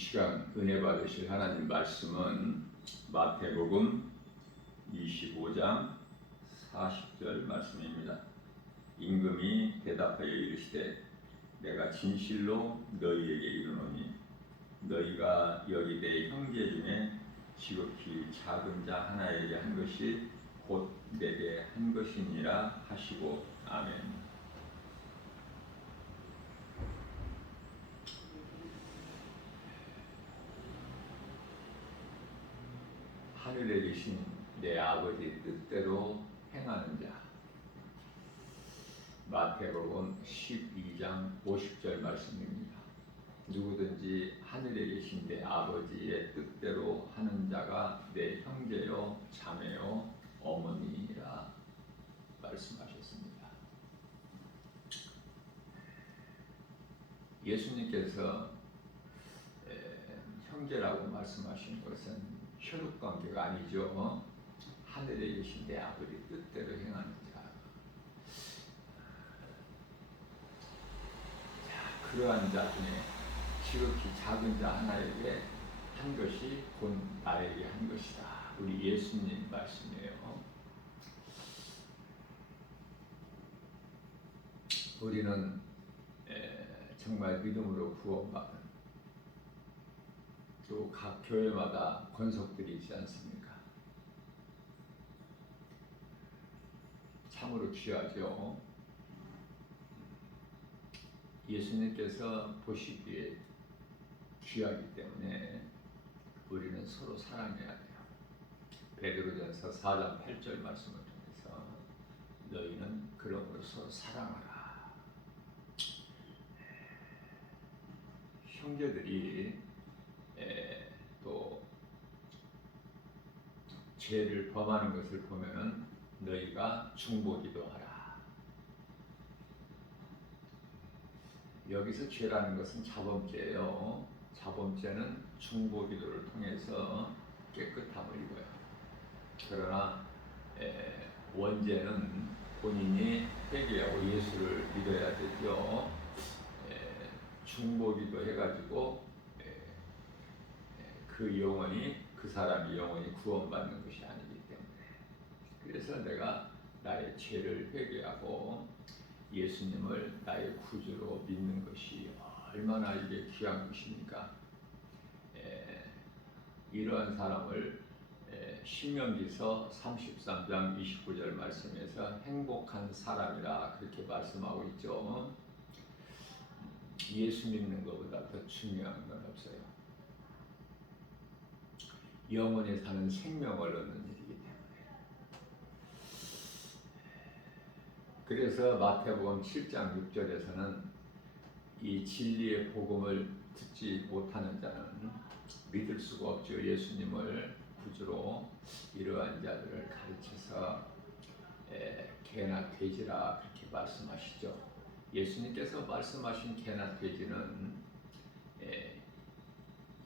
시간 은혜 받으실 하나님 말씀은 마태복음 25장 40절 말씀입니다. 임금이 대답하여 이르시되 내가 진실로 너희에게 이르노니 너희가 여기 내 형제 중에 지극히 작은 자 하나에게 한 것이 곧 내게 한 것이니라 하시고 아멘. 하늘에 계신 내 아버지 뜻대로 행하는 자. 마태복음 12장 50절 말씀입니다. 누구든지 하늘에 계신 내 아버지의 뜻대로 하는 자가 내 형제요 자매요 어머니라 말씀하셨습니다. 예수님께서 형제라고 말씀하신 것은 혈육관계가 아니죠. 하늘에 계신 내 아버지 뜻대로 행하는 자. 그러한 자 중에 지극히 작은 자 하나에게 한 것이 곧 나에게 한 것이다. 우리 예수님 말씀이에요. 우리는 정말 믿음으로 구원받은 또 각 교회마다 권속들이 있지 않습니까? 참으로 귀하죠. 예수님께서 보시기에 귀하기 때문에 우리는 서로 사랑해야 돼요. 베드로전서 4장 8절 말씀을 통해서 너희는 그러므로 서로 사랑하라. 형제들이 또 죄를 범하는 것을 보면은 너희가 중보기도 하라. 여기서 죄라는 것은 자범죄예요. 자범죄는 중보기도를 통해서 깨끗함을 입어요. 그러나 원죄는 본인이 회개하고 예수를 믿어야 되죠. 중보기도 해가지고 그 사람이 영원히 구원받는 것이 아니기 때문에, 그래서 내가 나의 죄를 회개하고 예수님을 나의 구주로 믿는 것이 얼마나 이게 귀한 것입니까? 이러한 사람을 신명기서 33장 29절 말씀에서 행복한 사람이라 그렇게 말씀하고 있죠. 예수 믿는 것보다 더 중요한 건 없어요. 영원히 사는 생명을 얻는 일이기 때문에. 그래서 마태복음 7장 6절에서는 이 진리의 복음을 듣지 못하는 자는 믿을 수가 없죠. 예수님을 구주로 이러한 자들을 가르쳐서 개나 돼지라 그렇게 말씀하시죠. 예수님께서 말씀하신 개나 돼지는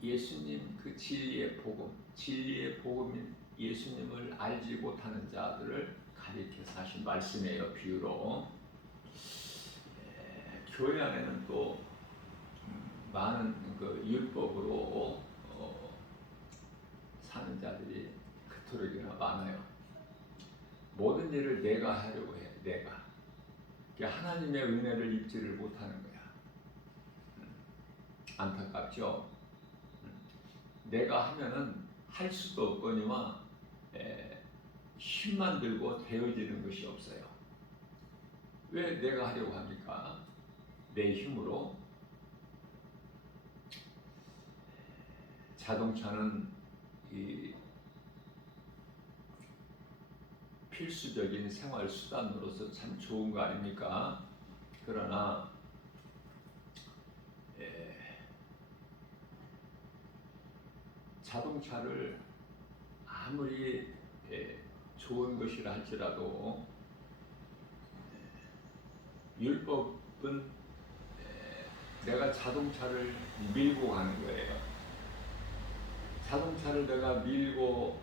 예수님 그 진리의 복음인 예수님을 알지 못하는 자들을 가리켜서 하신 말씀이에요. 비유로. 교회 안에는 또 많은 그 율법으로 사는 자들이 그토록이나 많아요. 모든 일을 내가 하려고 해. 내가. 하나님의 은혜를 입지를 못하는 거야. 안타깝죠? 내가 하면은 할 수도 없거니와 힘만 들고 되어지는 것이 없어요. 왜 내가 하려고 합니까? 내 힘으로. 자동차는 이 필수적인 생활 수단으로서 참 좋은 거 아닙니까? 그러나 자동차를 아무리 좋은 것이라 할지라도 율법은 내가 자동차를 밀고 가는 거예요. 자동차를 내가 밀고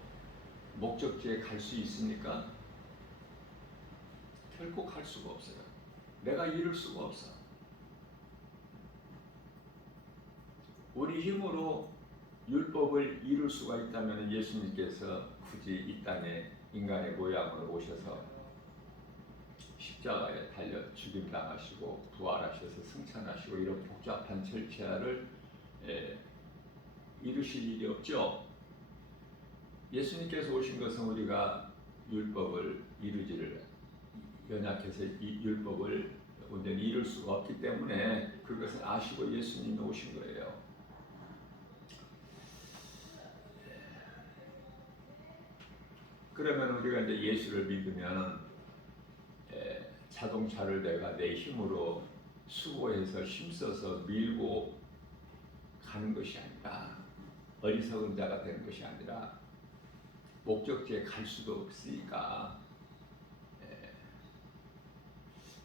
목적지에 갈 수 있습니까? 결코 갈 수가 없어요. 내가 이룰 수가 없어. 우리 힘으로 율법을 이룰 수가 있다면 예수님께서 굳이 이 땅에 인간의 모양으로 오셔서 십자가에 달려 죽임당하시고 부활하셔서 승천하시고 이런 복잡한 절차를 이루실 일이 없죠. 예수님께서 오신 것은 우리가 율법을 이루지를 연약해서 이 율법을 온전히 이룰 수가 없기 때문에 그것을 아시고 예수님이 오신 거예요. 그러면 우리가 이제 예수를 믿으면 자동차를 내가 내 힘으로 수고해서 힘써서 밀고 가는 것이 아니라 어리석은 자가 되는 것이 아니라 목적지에 갈 수도 없으니까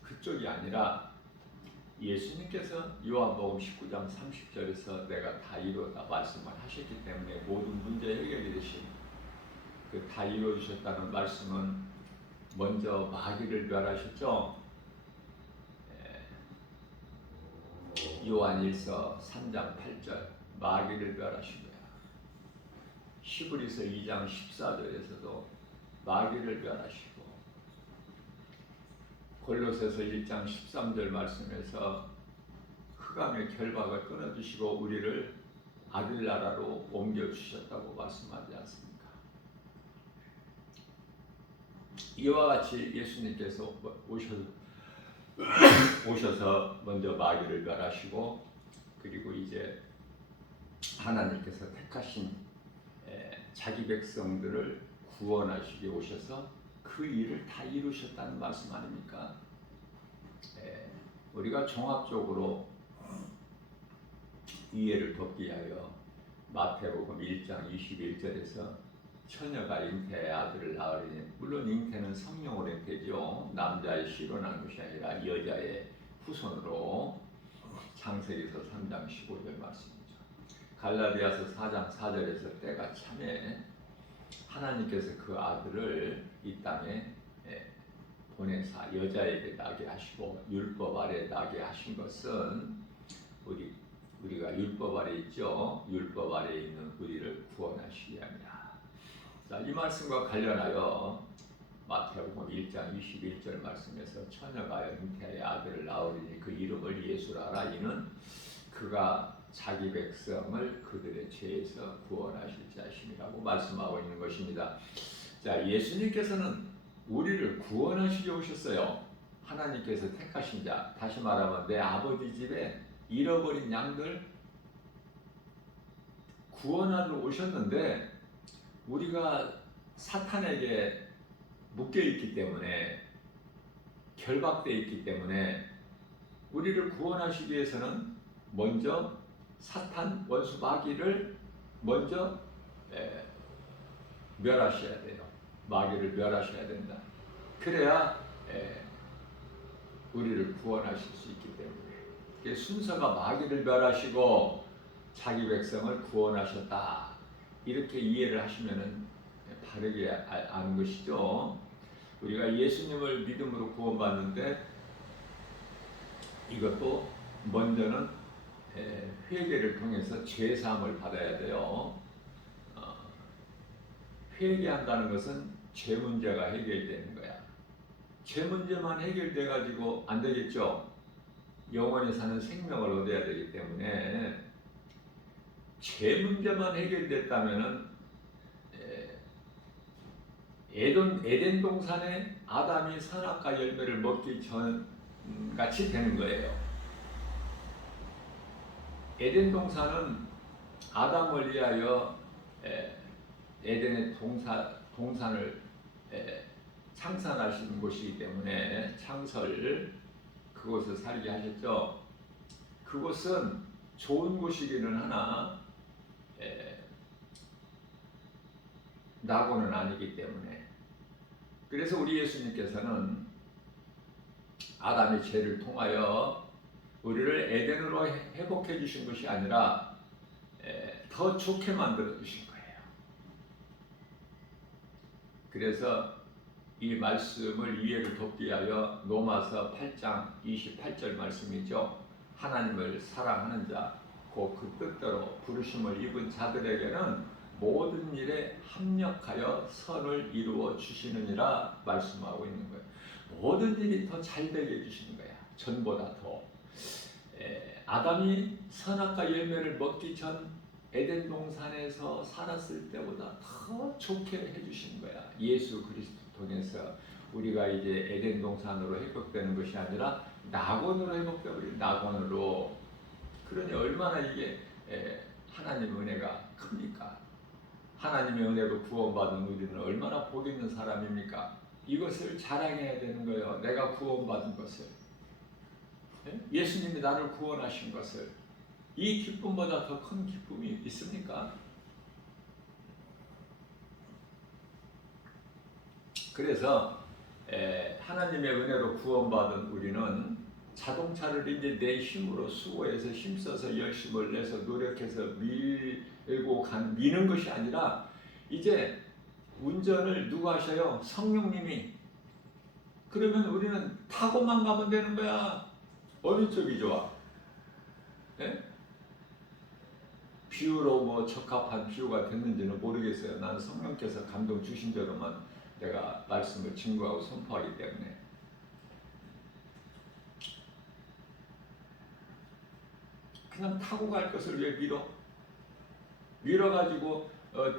그쪽이 아니라 예수님께서 요한복음 19장 30절에서 내가 다 이루었다 말씀을 하셨기 때문에 모든 문제 해결이 되신 그 다 이루어주셨다는 말씀은 먼저 마귀를 멸하셨죠. 요한일서 3장 8절 마귀를 멸하신 거야. 히브리서 2장 14절에서도 마귀를 멸하시고 골로새서 1장 13절 말씀에서 흑암의 결박을 끊어주시고 우리를 아들나라로 옮겨주셨다고 말씀하지 않습니까? 이와 같이 예수님께서 오셔서 먼저 마귀를 멸하시고 그리고 이제 하나님께서 택하신 자기 백성들을 구원하시기 오셔서 그 일을 다 이루셨다는 말씀 아닙니까? 우리가 종합적으로 이해를 돕기 위하여 마태복음 1장 21절에서 처녀가 잉태의 아들을 낳으리니 물론 잉태는 성령으로 잉태죠. 남자의 씨로 난 것이 아니라 여자의 후손으로 창세기서 3장 15절 말씀이죠. 갈라디아서 4장 4절에서 때가 참에 하나님께서 그 아들을 이 땅에 보내사 여자에게 나게 하시고 율법 아래 나게 하신 것은 우리가 율법 아래 있죠. 율법 아래 있는 우리를 구원하시기 위함이라. 자, 이 말씀과 관련하여 마태복음 1장 21절 말씀에서 처녀가 잉태의 아들을 낳으리니 그 이름을 예수라 하라. 이는 그가 자기 백성을 그들의 죄에서 구원하실 자심이라고 말씀하고 있는 것입니다. 자, 예수님께서는 우리를 구원하시려 오셨어요. 하나님께서 택하신 자, 다시 말하면 내 아버지 집에 잃어버린 양들 구원하러 오셨는데 우리가 사탄에게 묶여있기 때문에 결박되어 있기 때문에 우리를 구원하시기 위해서는 먼저 사탄 원수 마귀를 먼저 멸하셔야 돼요. 마귀를 멸하셔야 된다. 그래야 우리를 구원하실 수 있기 때문에 순서가 마귀를 멸하시고 자기 백성을 구원하셨다. 이렇게 이해를 하시면은 바르게 아는 것이죠. 우리가 예수님을 믿음으로 구원받는데 이것도 먼저는 회개를 통해서 죄사함을 받아야 돼요. 회개한다는 것은 죄 문제가 해결되는 거야. 죄 문제만 해결돼 가지고 안 되겠죠. 영원히 사는 생명을 얻어야 되기 때문에 죄 문제만 해결됐다면은 에덴 동산에 아담이 선악과 열매를 먹기 전 같이 되는 거예요. 에덴 동산은 아담을 위하여 에덴의 동산을 창설하신 곳이기 때문에 창설 그곳을 살게 하셨죠. 그곳은 좋은 곳이기는 하나 낙원은 아니기 때문에 그래서 우리 예수님께서는 아담의 죄를 통하여 우리를 에덴으로 회복해 주신 것이 아니라 더 좋게 만들어 주신 거예요. 그래서 이 말씀을 이해를 돕기 위하여 로마서 8장 28절 말씀이죠. 하나님을 사랑하는 자 받고 그 뜻대로 부르심을 입은 자들에게는 모든 일에 합력하여 선을 이루어 주시느니라 말씀하고 있는 거예요. 모든 일이 더 잘되게 해주시는 거야. 전보다 더. 아담이 선악과 열매를 먹기 전 에덴 동산에서 살았을 때보다 더 좋게 해주신 거야. 예수 그리스도 통해서 우리가 이제 에덴 동산으로 회복되는 것이 아니라 낙원으로 회복되어버린 낙원으로. 그러니 얼마나 이게 하나님의 은혜가 큽니까? 하나님의 은혜로 구원받은 우리는 얼마나 복 있는 사람입니까? 이것을 자랑해야 되는 거예요. 내가 구원받은 것을. 예수님이 나를 구원하신 것을. 이 기쁨보다 더 큰 기쁨이 있습니까? 그래서 하나님의 은혜로 구원받은 우리는 자동차를 이제 내 힘으로 수고해서 힘써서 열심을 내서 노력해서 미는 것이 아니라 이제 운전을 누가 하셔요? 성령님이. 그러면 우리는 타고만 가면 되는 거야. 어느 쪽이 좋아? 예? 비유로 뭐 적합한 비유가 됐는지는 모르겠어요. 나는 성령께서 감동 주신 대로만 내가 말씀을 증거하고 선포하기 때문에. 그냥 타고 갈 것을 왜 밀어? 밀어가지고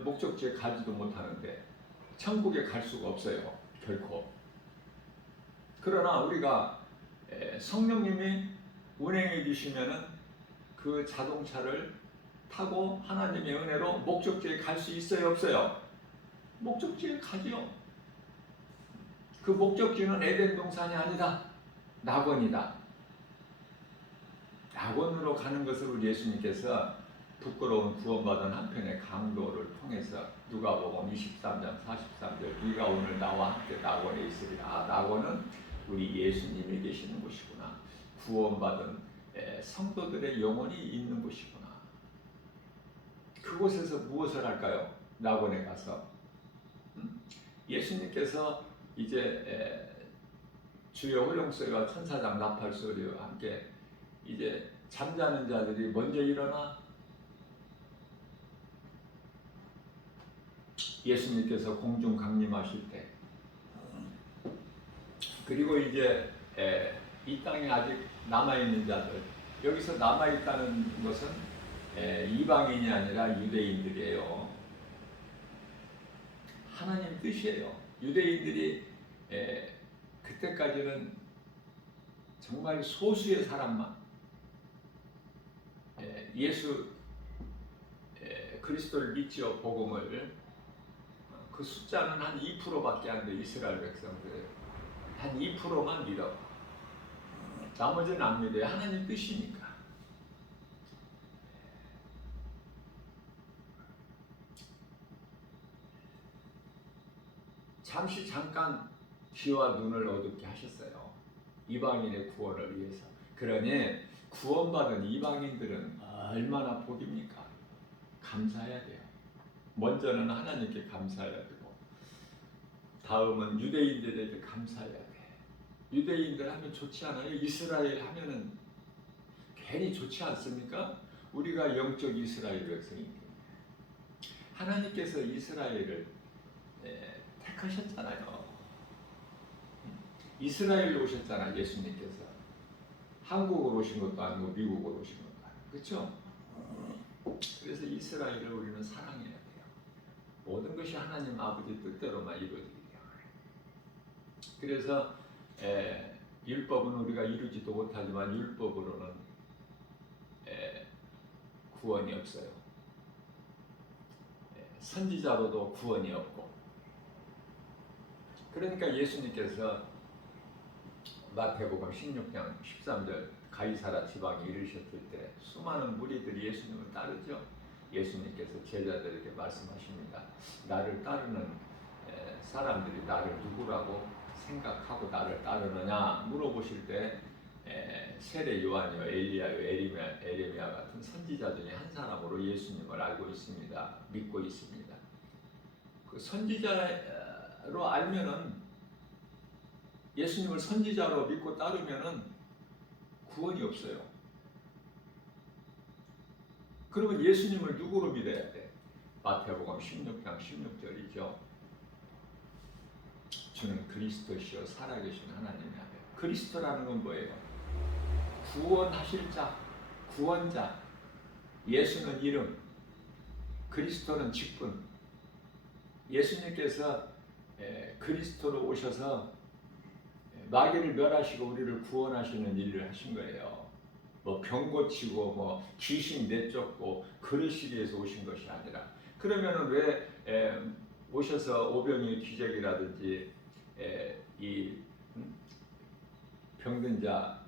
목적지에 가지도 못하는데 천국에 갈 수가 없어요. 결코. 그러나 우리가 성령님이 운행해 주시면은 그 자동차를 타고 하나님의 은혜로 목적지에 갈 수 있어요, 없어요? 목적지에 가지요. 그 목적지는 에덴 동산이 아니다. 낙원이다. 낙원으로 가는 것을 우리 예수님께서 부끄러운 구원받은 한편의 강도를 통해서 누가복음 23장 43절 네가 오늘 나와 함께 낙원에 있으리라. 낙원은 우리 예수님이 계시는 곳이구나. 구원받은 성도들의 영혼이 있는 곳이구나. 그곳에서 무엇을 할까요? 낙원에 가서 예수님께서 이제 주여 호령소리와 천사장 나팔 소리와 함께 이제 잠자는 자들이 먼저 일어나 예수님께서 공중 강림하실 때, 그리고 이제 이 땅에 아직 남아있는 자들, 여기서 남아있다는 것은 이방인이 아니라 유대인들이에요. 하나님 뜻이에요. 유대인들이 그때까지는 정말 소수의 사람만 예수 그리스도를 믿지요. 복음을. 그 숫자는 한 2%밖에 안 돼. 이스라엘 백성들 한 2%만 믿어. 나머지는 안 믿어요. 하나님 뜻이니까. 잠깐 귀와 눈을 어둡게 하셨어요. 이방인의 구원을 위해서. 그러니 구원받은 이방인들은 얼마나 복입니까? 감사해야 돼요. 먼저는 하나님께 감사해야 되고, 다음은 유대인들에게 감사해야 돼. 유대인들 하면 좋지 않아요? 이스라엘 하면은 괜히 좋지 않습니까? 우리가 영적 이스라엘 백성입니다. 하나님께서 이스라엘을 택하셨잖아요. 이스라엘로 오셨잖아요. 예수님께서. 한국으로 오신 것도 아니고 미국으로 오신 것도 아니고. 그렇죠? 그래서 이스라엘을 우리는 사랑해야 돼요. 모든 것이 하나님 아버지 뜻대로만 이루어지기 때문에. 그래서 율법은 우리가 이루지도 못하지만 율법으로는 구원이 없어요. 선지자로도 구원이 없고. 그러니까 예수님께서 마태복음 16장 13절 가이사라 지방에 이르셨을 때 수많은 무리들이 예수님을 따르죠. 예수님께서 제자들에게 말씀하십니다. 나를 따르는 사람들이 나를 누구라고 생각하고 나를 따르느냐 물어보실 때 세례 요한이요, 엘리야요, 에레미야 같은 선지자 중에 한 사람으로 예수님을 알고 있습니다. 믿고 있습니다. 그 선지자로 알면은, 예수님을 선지자로 믿고 따르면은 구원이 없어요. 그러면 예수님을 누구로 믿어야 돼? 마태복음 16장 16절이죠. 주는 그리스도시요 살아계신 하나님의 아들. 그리스도라는 건 뭐예요? 구원하실 자, 구원자. 예수는 이름, 그리스도는 직분. 예수님께서 그리스도로 오셔서 마귀를 멸하시고 우리를 구원하시는 일을 하신 거예요. 뭐 병 고치고 뭐 귀신 내쫓고 그러시기 위해서 오신 것이 아니라. 그러면은 왜 오셔서 오병이의 기적이라든지 이 병든 자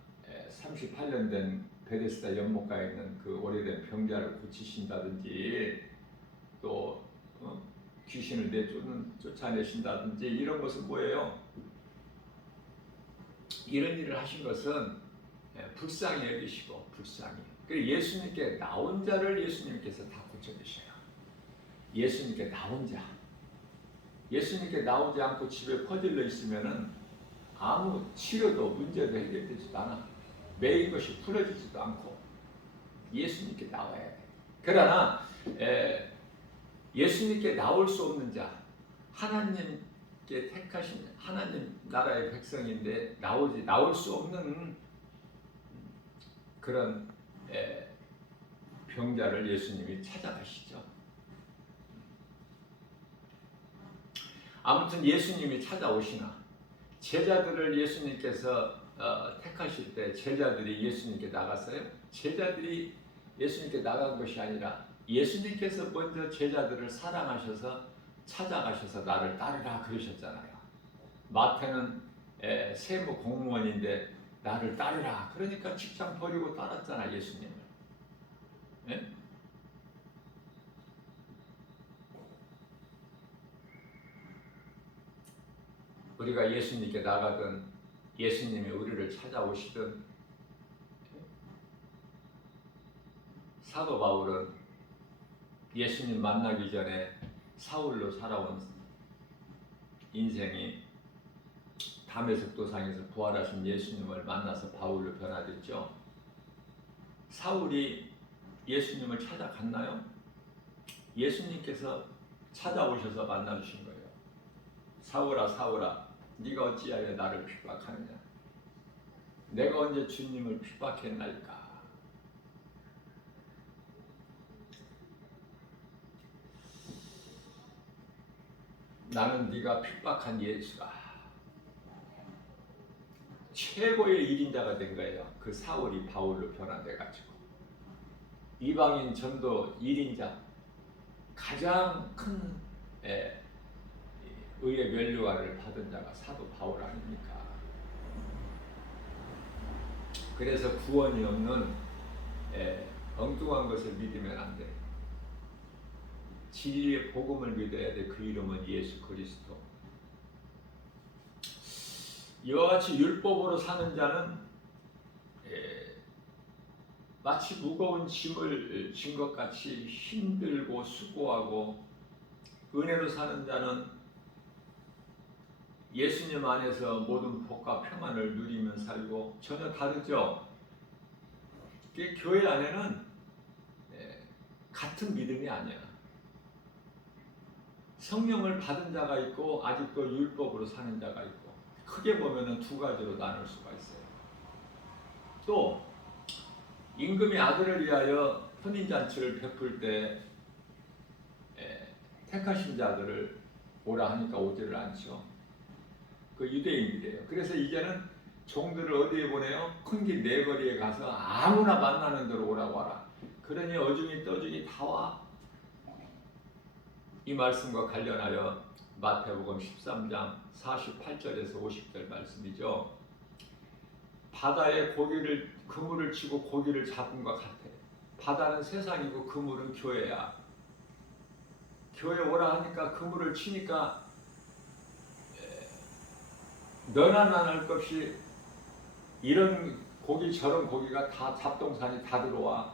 38년 된 베데스다 연못가에 있는 그 오래된 병자를 고치신다든지 또 귀신을 쫓아내신다든지 이런 것은 뭐예요? 이런 일을 하신 것은 불쌍히 여기시고 불쌍히. 그리고 예수님께 나온 자를 예수님께서 다 고쳐주셔요. 예수님께 나온 자. 예수님께 나오지 않고 집에 퍼질러 있으면은 아무 치료도 문제도 해결되지도 않아. 매인 것이 풀어지지도 않고 예수님께 나와야 돼. 그러나 예수님께 나올 수 없는 자, 하나님께 택하신 하나님 나라의 백성인데 나올 수 없는 그런 병자를 예수님이 찾아가시죠. 아무튼 예수님이 찾아오시나 제자들을 예수님께서 택하실 때 제자들이 예수님께 나갔어요? 제자들이 예수님께 나간 것이 아니라 예수님께서 먼저 제자들을 사랑하셔서 찾아가셔서 나를 따르라 그러셨잖아요. 마태는 세무 공무원인데 나를 따르라 그러니까 직장 버리고 따랐잖아 예수님을. 네? 우리가 예수님께 나가든 예수님이 우리를 찾아오시든 사도 바울은 예수님 만나기 전에 사울로 살아온 인생이 다메섹 도상에서 부활하신 예수님을 만나서 바울로 변화됐죠. 사울이 예수님을 찾아갔나요? 예수님께서 찾아오셔서 만나주신 거예요. 사울아 사울아 네가 어찌하여 나를 핍박하느냐. 내가 언제 주님을 핍박했나이까. 나는 네가 핍박한 예수가 최고의 1인자가 된 거예요. 그 사울이 바울로 변화돼가지고 이방인 전도 1인자 가장 큰 의의 면류관을 받은 자가 사도 바울 아닙니까? 그래서 구원이 없는 엉뚱한 것을 믿으면 안 돼. 진리의 복음을 믿어야 돼. 그 이름은 예수 그리스도. 이와 같이 율법으로 사는 자는 마치 무거운 짐을 진 것 같이 힘들고 수고하고, 은혜로 사는 자는 예수님 안에서 모든 복과 평안을 누리며 살고 전혀 다르죠. 교회 안에는 같은 믿음이 아니야. 성령을 받은 자가 있고 아직도 율법으로 사는 자가 있고, 크게 보면은 두 가지로 나눌 수가 있어요. 또 임금이 아들을 위하여 혼인잔치를 베풀 때 택하신 자들을 오라 하니까 오지를 않죠. 그 유대인들이에요. 그래서 이제는 종들을 어디에 보내요? 큰 길 네거리에 가서 아무나 만나는 대로 오라고 하라. 그러니 어중이 떠중이 다 와. 이 말씀과 관련하여 마태복음 13장 48절에서 50절 말씀이죠. 바다에 그물을 치고 고기를 잡은 것 같아. 바다는 세상이고 그물은 교회야. 교회 오라 하니까 그물을 치니까 너나 나나 할 것 없이 이런 고기 저런 고기가 다 잡동산이 다 들어와.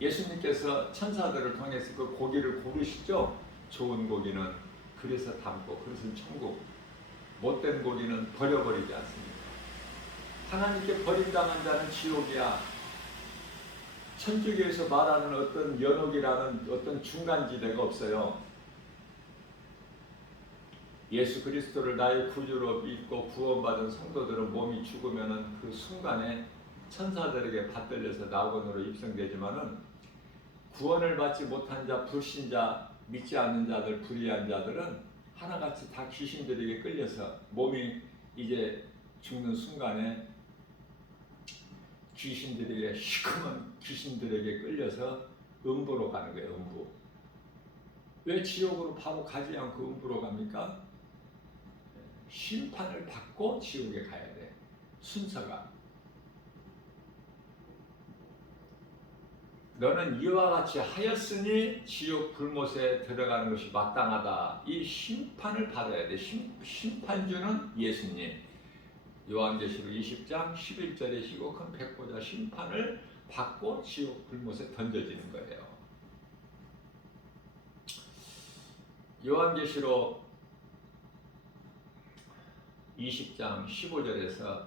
예수님께서 천사들을 통해서 그 고기를 고르시죠. 좋은 고기는 그래서 담고 그것은 천국, 못된 고기는 버려버리지 않습니다. 하나님께 버림당한 자는 지옥이야. 천주교에서 말하는 어떤 연옥이라는 어떤 중간지대가 없어요. 예수 그리스도를 나의 구주로 믿고 구원받은 성도들은 몸이 죽으면 그 순간에 천사들에게 받들려서 낙원으로 입성되지만은 구원을 받지 못한 자, 불신자, 믿지 않는 자들, 불의한 자들은 하나같이 다 귀신들에게 끌려서 몸이 이제 죽는 순간에 귀신들에게 시커먼 귀신들에게 끌려서 음부로 가는 거예요. 음부. 왜 지옥으로 바로 가지 않고 음부로 갑니까? 심판을 받고 지옥에 가야 돼. 순서가. 너는 이와 같이 하였으니 지옥 불못에 들어가는 것이 마땅하다. 이 심판을 받아야 돼. 심판주는 예수님. 요한계시록 20장 11절에 희고 큰 백보자 심판을 받고 지옥 불못에 던져지는 거예요. 요한계시록 20장 15절에서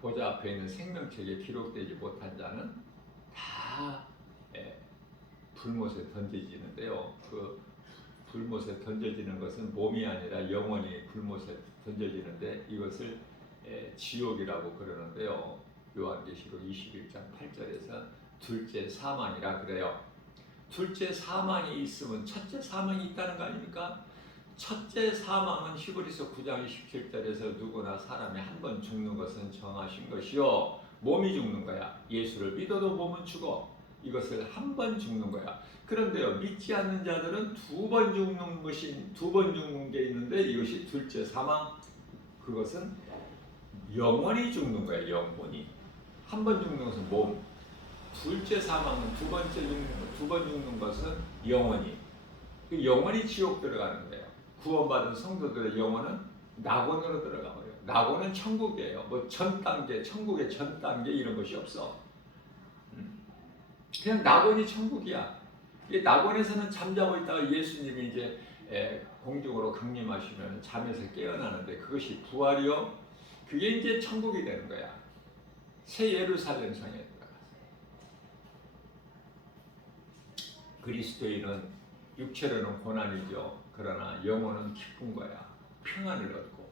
보좌 앞에 있는 생명책에 기록되지 못한 자는 다 불못에 던져지는데요. 그 불못에 던져지는 것은 몸이 아니라 영혼이 불못에 던져지는데 이것을 지옥이라고 그러는데요. 요한계시록 21장 8절에서 둘째 사망이라 그래요. 둘째 사망이 있으면 첫째 사망이 있다는 거 아닙니까? 첫째 사망은 히브리서 9장 27절에서 누구나 사람이 한 번 죽는 것은 정하신 것이요. 몸이 죽는 거야. 예수를 믿어도 몸은 죽어. 이것을 한 번 죽는 거야. 그런데요, 믿지 않는 자들은 두 번 죽는 게 있는데 이것이 둘째 사망. 그것은 영원히 죽는 거야. 영원히. 한 번 죽는 것은 몸. 둘째 사망은 두 번 죽는 것은 영원히. 영원히 지옥 들어가는 거예요. 구원받은 성도들의 영혼은 낙원으로 들어가 버려요. 낙원은 천국이에요. 뭐 전 단계, 천국의 전 단계 이런 것이 없어. 그냥 낙원이 천국이야. 이 낙원에서는 잠자고 있다가 예수님이 이제 공중으로 강림하시면 잠에서 깨어나는데 그것이 부활이요. 그게 이제 천국이 되는 거야. 새 예루살렘 성에 들어가서. 그리스도인은 육체로는 고난이죠. 그러나 영혼은 기쁜 거야. 평안을 얻고.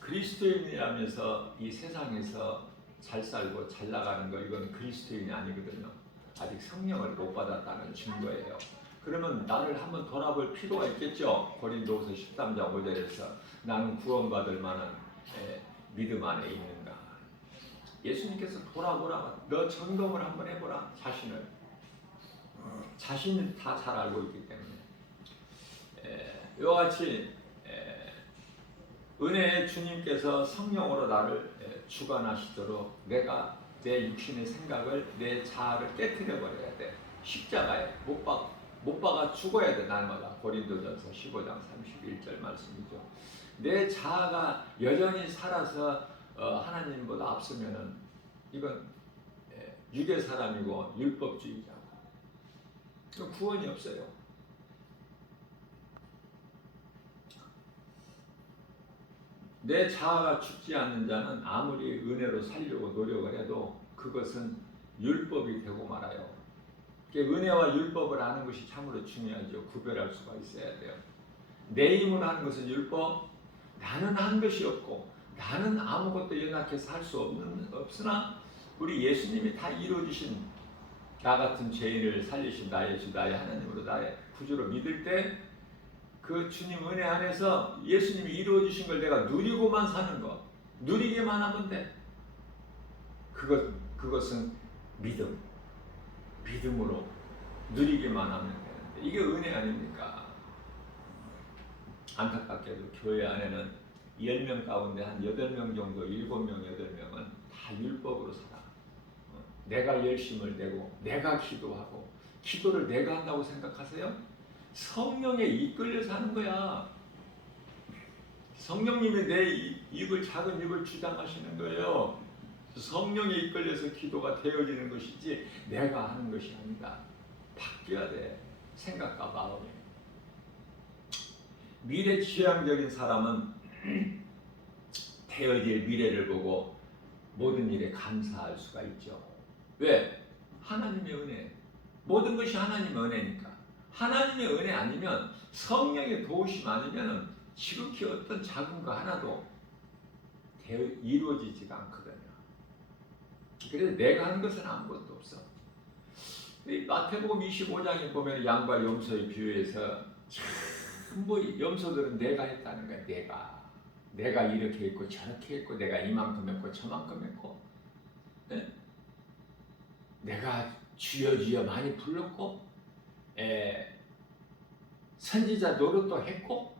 그리스도인이라면서 이 세상에서 잘 살고 잘 나가는 거 이건 그리스도인이 아니거든요. 아직 성령을 못 받았다는 증거예요. 그러면 나를 한번 돌아볼 필요가 있겠죠. 고린도후서 13장 5절에서 나는 구원받을 만한 믿음 안에 있는가. 예수님께서 돌아보라. 너 점검을 한번 해보라. 자신은 다 잘 알고 있기 때문에 이와 같이 은혜의 주님께서 성령으로 나를 주관하시도록 내가 내 육신의 생각을 내 자아를 깨트려 버려야 돼. 십자가에 못 박아 죽어야 돼. 날마다. 고린도전서 15장 31절 말씀이죠. 내 자아가 여전히 살아서 하나님보다 앞서면은 이건 육의 사람이고 율법주의자고 구원이 없어요. 내 자아가 죽지 않는 자는 아무리 은혜로 살려고 노력을 해도 그것은 율법이 되고 말아요. 은혜와 율법을 아는 것이 참으로 중요하죠. 구별할 수가 있어야 돼요. 내 힘으로 하는 것은 율법, 나는 한 것이 없고 나는 아무것도 연약해서 할 수 없으나 우리 예수님이 다 이루어주신 나 같은 죄인을 살리신 나의 주, 나의 하나님으로 나의 구주로 믿을 때 그 주님 은혜 안에서 예수님이 이루어주신 걸 내가 누리고만 사는 것, 누리기만 하면 돼. 그것은 믿음으로 누리기만 하면 되는데 이게 은혜 아닙니까? 안타깝게도 교회 안에는 10명 가운데 한 8명 정도, 7명, 8명은 다 율법으로 살아. 내가 열심을 내고 내가 기도하고 기도를 내가 한다고 생각하세요? 성령에 이끌려서 하는 거야. 성령님이 내 입을 작은 입을 주장하시는 거예요. 성령에 이끌려서 기도가 되어지는 것이지 내가 하는 것이 아니다. 바뀌어야 돼. 생각과 마음이. 미래지향적인 사람은 되어질 미래를 보고 모든 일에 감사할 수가 있죠. 왜? 하나님의 은혜. 모든 것이 하나님의 은혜니까. 하나님의 은혜 아니면 성령의 도우심 아니면 지극히 어떤 작은 거 하나도 이루어지지가 않거든요. 그래서 내가 하는 것은 아무것도 없어. 이 마태복음 25장에 보면 양과 염소의 비유에서 전부 염소들은 내가 했다는 거야. 내가 이렇게 했고 저렇게 했고 내가 이만큼 했고 저만큼 했고, 네? 내가 주여 주여 많이 불렀고, 선지자 노릇도 했고,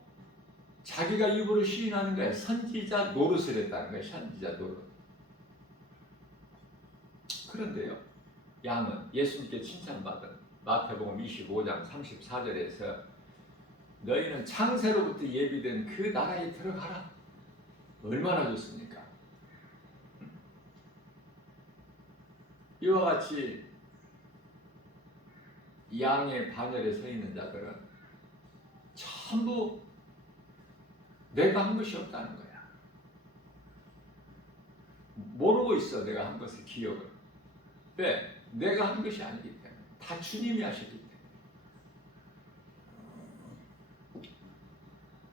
자기가 입으로 시인하는 거야. 선지자 노릇을 했다는 거야. 선지자 노릇. 그런데요, 양은 예수님께 칭찬받은 마태복음 25장 34절에서 너희는 창세로부터 예비된 그 나라에 들어가라. 얼마나 좋습니까? 이와 같이 양의 반열에 서 있는 자들은 전부 내가 한 것이 없다는 거야. 모르고 있어. 내가 한 것을 기억을. 왜? 내가 한 것이 아니기 때문에. 다 주님이 하셨기 때문에.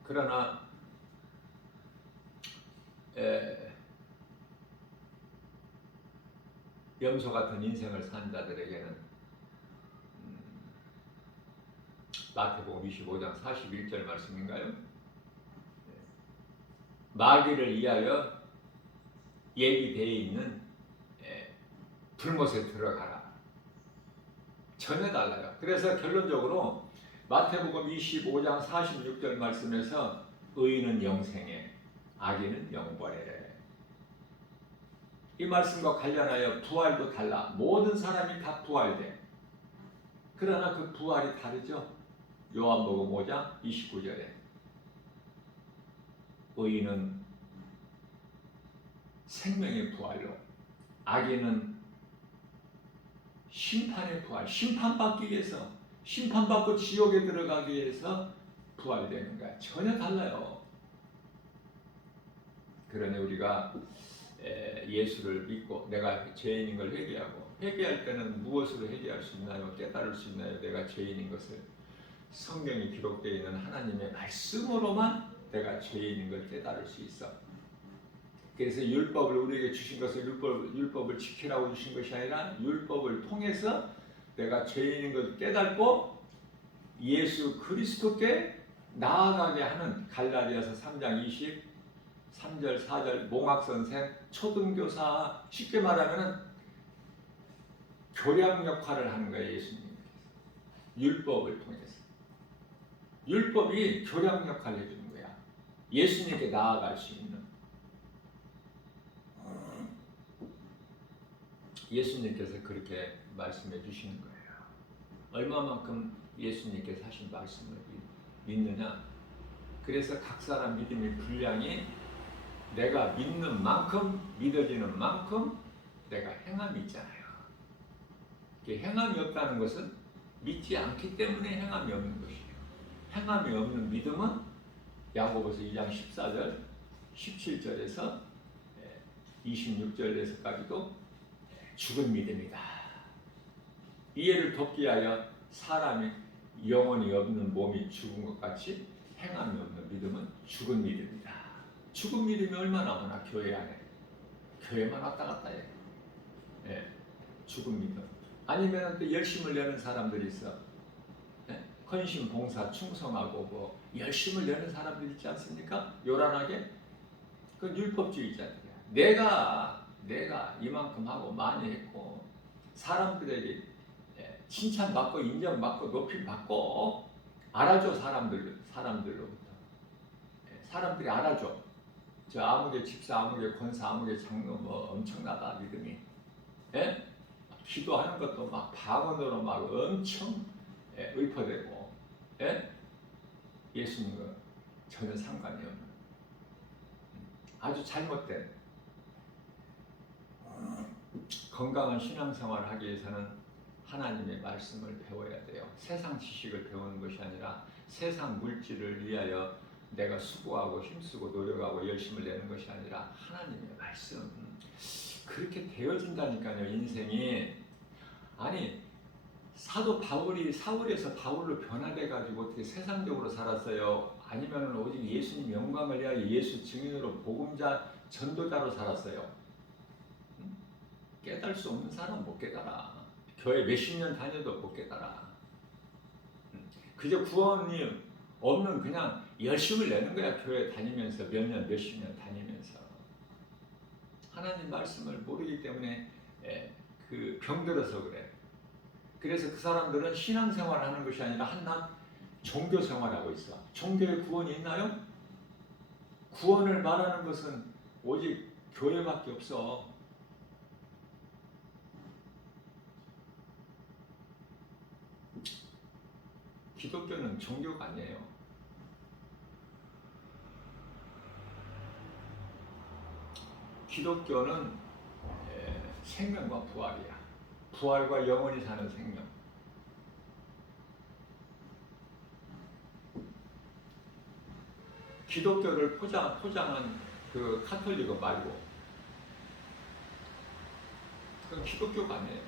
그러나 염소 같은 인생을 산 자들에게는 마태복음 25장 41절 말씀인가요? 마귀를 위하여 예비되어 있는 불못에 들어가라. 전혀 달라요. 그래서 결론적으로 마태복음 25장 46절 말씀에서 의인은 영생에 악인은 영벌에, 이 말씀과 관련하여 부활도 달라. 모든 사람이 다 부활돼. 그러나 그 부활이 다르죠. 요한복음 5장 29절에 의인은 생명의 부활로, 악인은 심판의 부활, 심판받기 위해서, 심판받고 지옥에 들어가기 위해서 부활되는 거야. 전혀 달라요. 그러니 우리가 예수를 믿고 내가 죄인인 걸 회개하고, 회개할 때는 무엇으로 회개할 수 있나요? 깨달을 수 있나요? 내가 죄인인 것을 성경이 기록되어 있는 하나님의 말씀으로만 내가 죄인인 걸 깨달을 수 있어. 그래서 율법을 우리에게 주신 것은 율법을 지키라고 주신 것이 아니라 율법을 통해서 내가 죄인인 걸 깨닫고 예수 그리스도께 나아가게 하는, 갈라디아서 3장 23절 4절 몽학선생, 초등교사, 쉽게 말하면 교량 역할을 하는 거예요. 예수님께서 율법을 통해서. 율법이 교량 역할을 해주는 거야. 예수님께 나아갈 수 있는. 예수님께서 그렇게 말씀해 주시는 거예요. 얼마만큼 예수님께서 하신 말씀을 믿느냐. 그래서 각 사람 믿음의 분량이 내가 믿는 만큼, 믿어지는 만큼 내가 행함이 있잖아요. 행함이 없다는 것은 믿지 않기 때문에 행함이 없는 것이에요. 행함이 없는 믿음은 야고보서 2장 14절, 17절에서 26절에서까지도 죽은 믿음이다. 이해를 돕기 위하여 사람이 영혼이 없는 몸이 죽은 것 같이 행함이 없는 믿음은 죽은 믿음이다. 죽은 믿음이 얼마나 많아. 교회 안에. 교회만 왔다 갔다 해. 죽은 믿음. 아니면 또 열심을 내는 사람들이 있어. 헌신, 봉사, 충성하고 뭐 열심을 내는 사람들 있지 않습니까? 요란하게. 그건 율법주의자들이야. 내가 이만큼 하고 많이 했고 사람들에게 칭찬받고 인정받고 높임받고 알아줘. 사람들로부터 사람들이 알아줘. 저 아무개 집사, 아무개 권사, 아무개 장로 뭐 엄청나다 믿음이. 기도하는 것도 막 방언으로 막 엄청 읊어대고, 예수님과 전혀 상관이 없는 아주 잘못된. 건강한 신앙생활을 하기 위해서는 하나님의 말씀을 배워야 돼요. 세상 지식을 배우는 것이 아니라 세상 물질을 위하여 내가 수고하고 힘쓰고 노력하고 열심을 내는 것이 아니라 하나님의 말씀. 그렇게 되어진다니까요, 인생이. 아니, 사도 바울이 사울에서 바울로 변화돼 가지고 어떻게 세상적으로 살았어요? 아니면 오직 예수님 영광을 위하여 예수 증인으로 복음자 전도자로 살았어요? 깨달을 수 없는 사람 못 깨달아. 교회 몇십 년 다녀도 못 깨달아. 그저 구원이 없는 그냥 열심을 내는 거야. 교회 다니면서 몇 년, 몇십 년 다니면서. 하나님 말씀을 모르기 때문에 그 병들어서 그래. 그래서 그 사람들은 신앙생활 하는 것이 아니라 한낱 종교생활하고 있어. 종교에 구원이 있나요? 구원을 말하는 것은 오직 교회밖에 없어. 기독교는 종교가 아니에요. 기독교는 생명과 부활이야. 부활과 영원히 사는 생명. 기독교를 포장한 그 카톨릭은 말고 그건 기독교가 아니에요.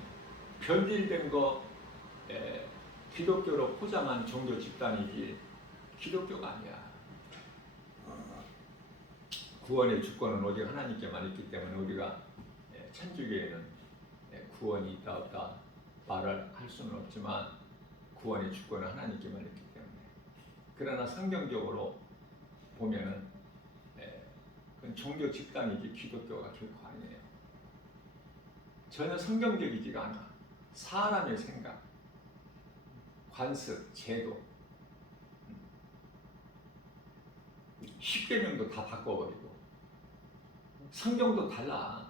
변질된 거 기독교로 포장한 종교 집단이지 기독교가 아니야. 구원의 주권은 오직 하나님께만 있기 때문에 우리가 천주교에는 구원이 있다 없다 말을 할 수는 없지만 구원의 주권은 하나님께만 있기 때문에. 그러나 성경적으로 보면은 그건 종교 집단이지 기독교가 결코 아니에요. 전혀 성경적이지가 않아. 사람의 생각, 관습, 제도, 십계명도 다 바꿔버리고 성경도 달라.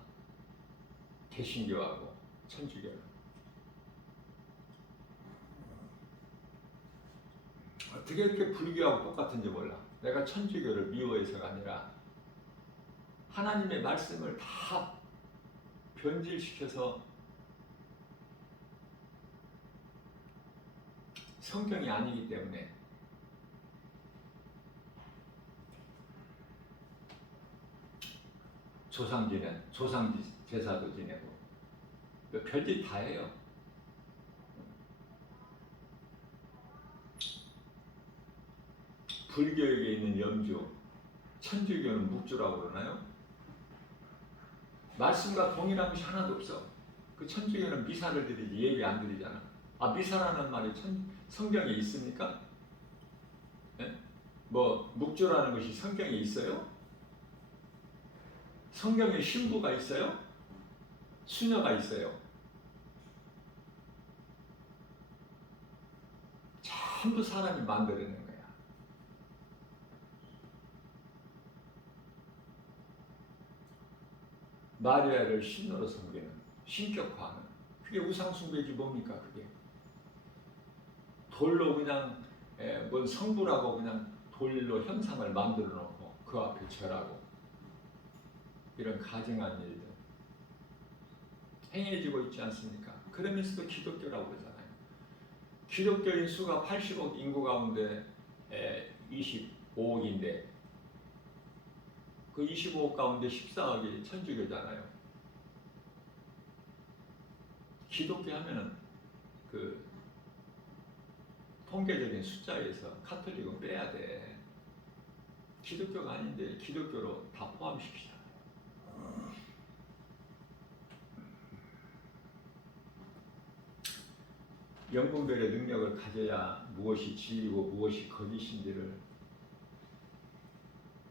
개신교하고 천주교는. 어떻게 이렇게 불교하고 똑같은지 몰라. 내가 천주교를 미워해서가 아니라 하나님의 말씀을 다 변질시켜서 성경이 아니기 때문에. 조상 제사도 지내고 별짓 다 해요. 불교에게 있는 염주, 천주교는 묵주라고 그러나요? 말씀과 동일한 것이 하나도 없어. 그 천주교는 미사를 드리지 예배 안 드리잖아. 아, 미사라는 말이 성경에 있습니까? 네? 뭐 묵주라는 것이 성경에 있어요? 성경에 신부가 있어요? 수녀가 있어요? 전부 사람이 만들어낸 거야. 마리아를 신으로 섬기는, 신격화하는. 그게 우상숭배지 뭡니까 그게. 돌로 그냥 뭔 성부라고 그냥 돌로 형상을 만들어 놓고 그 앞에 절하고 이런 가증한 일들 행해지고 있지 않습니까? 그러면서도 기독교라고 그러잖아요. 기독교인 수가 80억 인구 가운데 25억인데 그 25억 가운데 14억이 천주교잖아요. 기독교 하면은 그 통계적인 숫자에서 카톨릭은 빼야 돼. 기독교가 아닌데 기독교로 다 포함시키잖아요. 영분별의 능력을 가져야 무엇이 진리고 무엇이 거짓인지를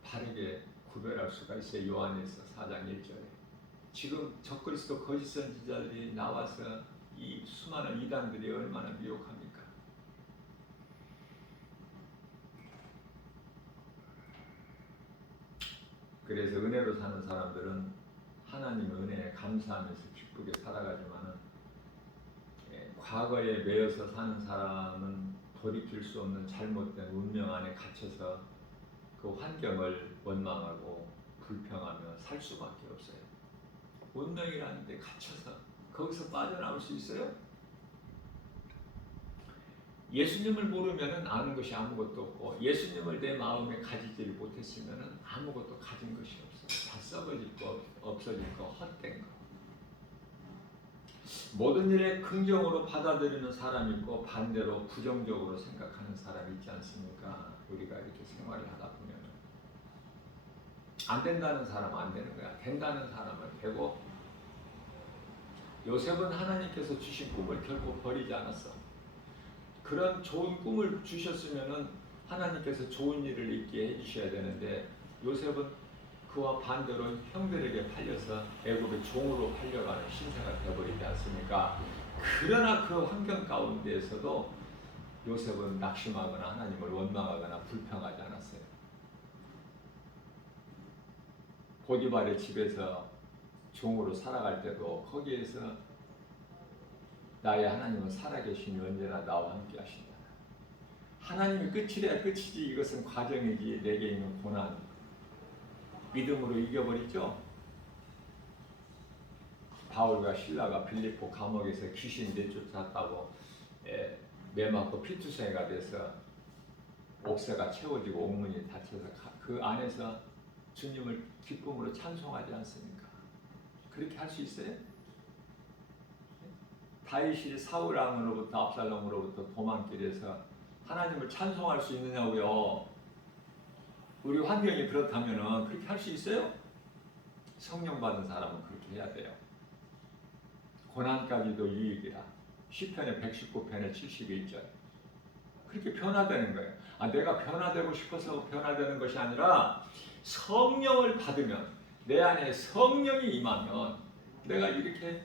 바르게 구별할 수가 있어요. 요한에서 4장 1절에. 지금 적그리스도 거짓 선지자들이 나와서 이 수많은 이단들이 얼마나 미혹합니까? 그래서 은혜로 사는 사람들은 하나님의 은혜에 감사하면서 기쁘게 살아가지만은 과거에 매여서 사는 사람은 돌이킬 수 없는 잘못된 운명 안에 갇혀서 그 환경을 원망하고 불평하며 살 수밖에 없어요. 운명이라는 데 갇혀서 거기서 빠져나올 수 있어요? 예수님을 모르면 아는 것이 아무것도 없고 예수님을 내 마음에 가지지를 못했으면 아무것도 가진 것이 없어. 다 썩어질 거, 없어질 거, 헛된 거. 모든 일에 긍정으로 받아들이는 사람이 있고 반대로 부정적으로 생각하는 사람이 있지 않습니까? 우리가 이렇게 생활을 하다 보면 안 된다는 사람은 안 되는 거야. 된다는 사람은 되고. 요셉은 하나님께서 주신 꿈을 결코 버리지 않았어. 그런 좋은 꿈을 주셨으면 하나님께서 좋은 일을 있게 해주셔야 되는데 요셉은 그와 반대로 형들에게 팔려서 애굽의 종으로 팔려가는 신세가 되어버리지 않습니까? 그러나 그 환경 가운데에서도 요셉은 낙심하거나 하나님을 원망하거나 불평하지 않았어요. 보디발의 집에서 종으로 살아갈 때도 거기에서 나의 하나님은 살아계시니 언제나 나와 함께 하신다. 하나님이 끝이래야 끝이지 이것은 과정이지 내게 있는 고난 믿음으로 이겨버리죠. 바울과 실라가 빌립보 감옥에서 귀신 내쫓았다고 매 맞고 피투성이가 돼서 옥새가 채워지고 옥문이 닫혀서 그 안에서 주님을 기쁨으로 찬송하지 않습니까? 그렇게 할 수 있어요? 다윗이 사울 왕으로부터 압살롬으로부터 도망길에서 하나님을 찬송할 수 있느냐고요? 우리 환경이 그렇다면 그렇게 할 수 있어요? 성령 받은 사람은 그렇게 해야 돼요. 고난까지도 유익이라. 시편의 119편의 71절. 그렇게 변화되는 거예요. 내가 변화되고 싶어서 변화되는 것이 아니라 성령을 받으면 내 안에 성령이 임하면 내가 이렇게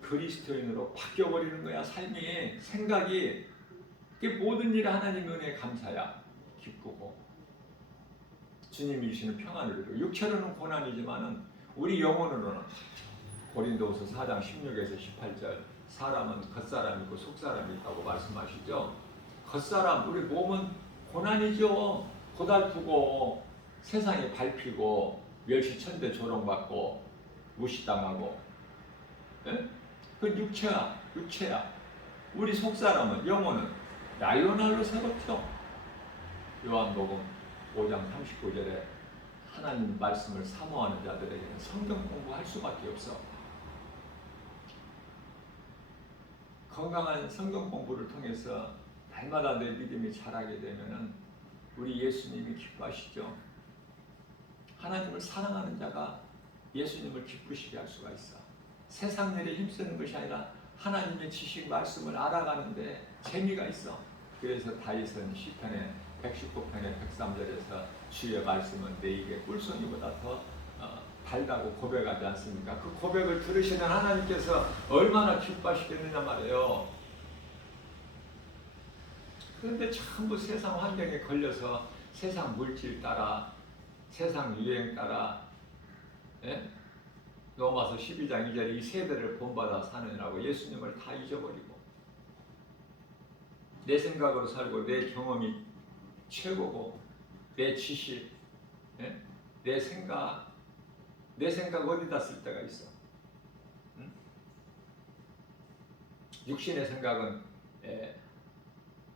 그리스도인으로 바뀌어버리는 거야. 삶이, 생각이. 모든 일에 하나님 은혜에 감사야. 기쁘고 주님이 주시는 평안을 이루고 육체로는 고난이지만은 우리 영혼으로는 고린도후서 4장 16에서 18절 사람은 겉사람이 있고 속사람이 있다고 말씀하시죠. 겉사람 우리 몸은 고난이죠. 고달프고 세상에 밟히고 멸시천대 조롱받고 무시당하고 예? 그 육체야. 우리 속사람은 영혼은 날로 새롭죠. 요한복음 5장 39절에 하나님 말씀을 사모하는 자들에게는 성경 공부할 수밖에 없어. 건강한 성경 공부를 통해서 날마다 내 믿음이 자라게 되면은 우리 예수님이 기뻐하시죠. 하나님을 사랑하는 자가 예수님을 기쁘시게 할 수가 있어. 세상 일에 힘쓰는 것이 아니라 하나님의 지식 말씀을 알아가는데 재미가 있어. 그래서 다윗은 시편의 119편의 103절에서 주의 말씀은 내 입에 꿀송이보다 더 달다고 고백하지 않습니까? 그 고백을 들으시는 하나님께서 얼마나 기뻐하시겠느냐 말이에요. 그런데 전부 세상 환경에 걸려서 세상 물질 따라 세상 유행 따라 로마서 12장 2절에 이 세대를 본받아 사느라고 예수님을 다 잊어버리고 내 생각으로 살고 내 경험이 최고고 내 지식, 내 생각 어디다 쓸 때가 있어? 응? 육신의 생각은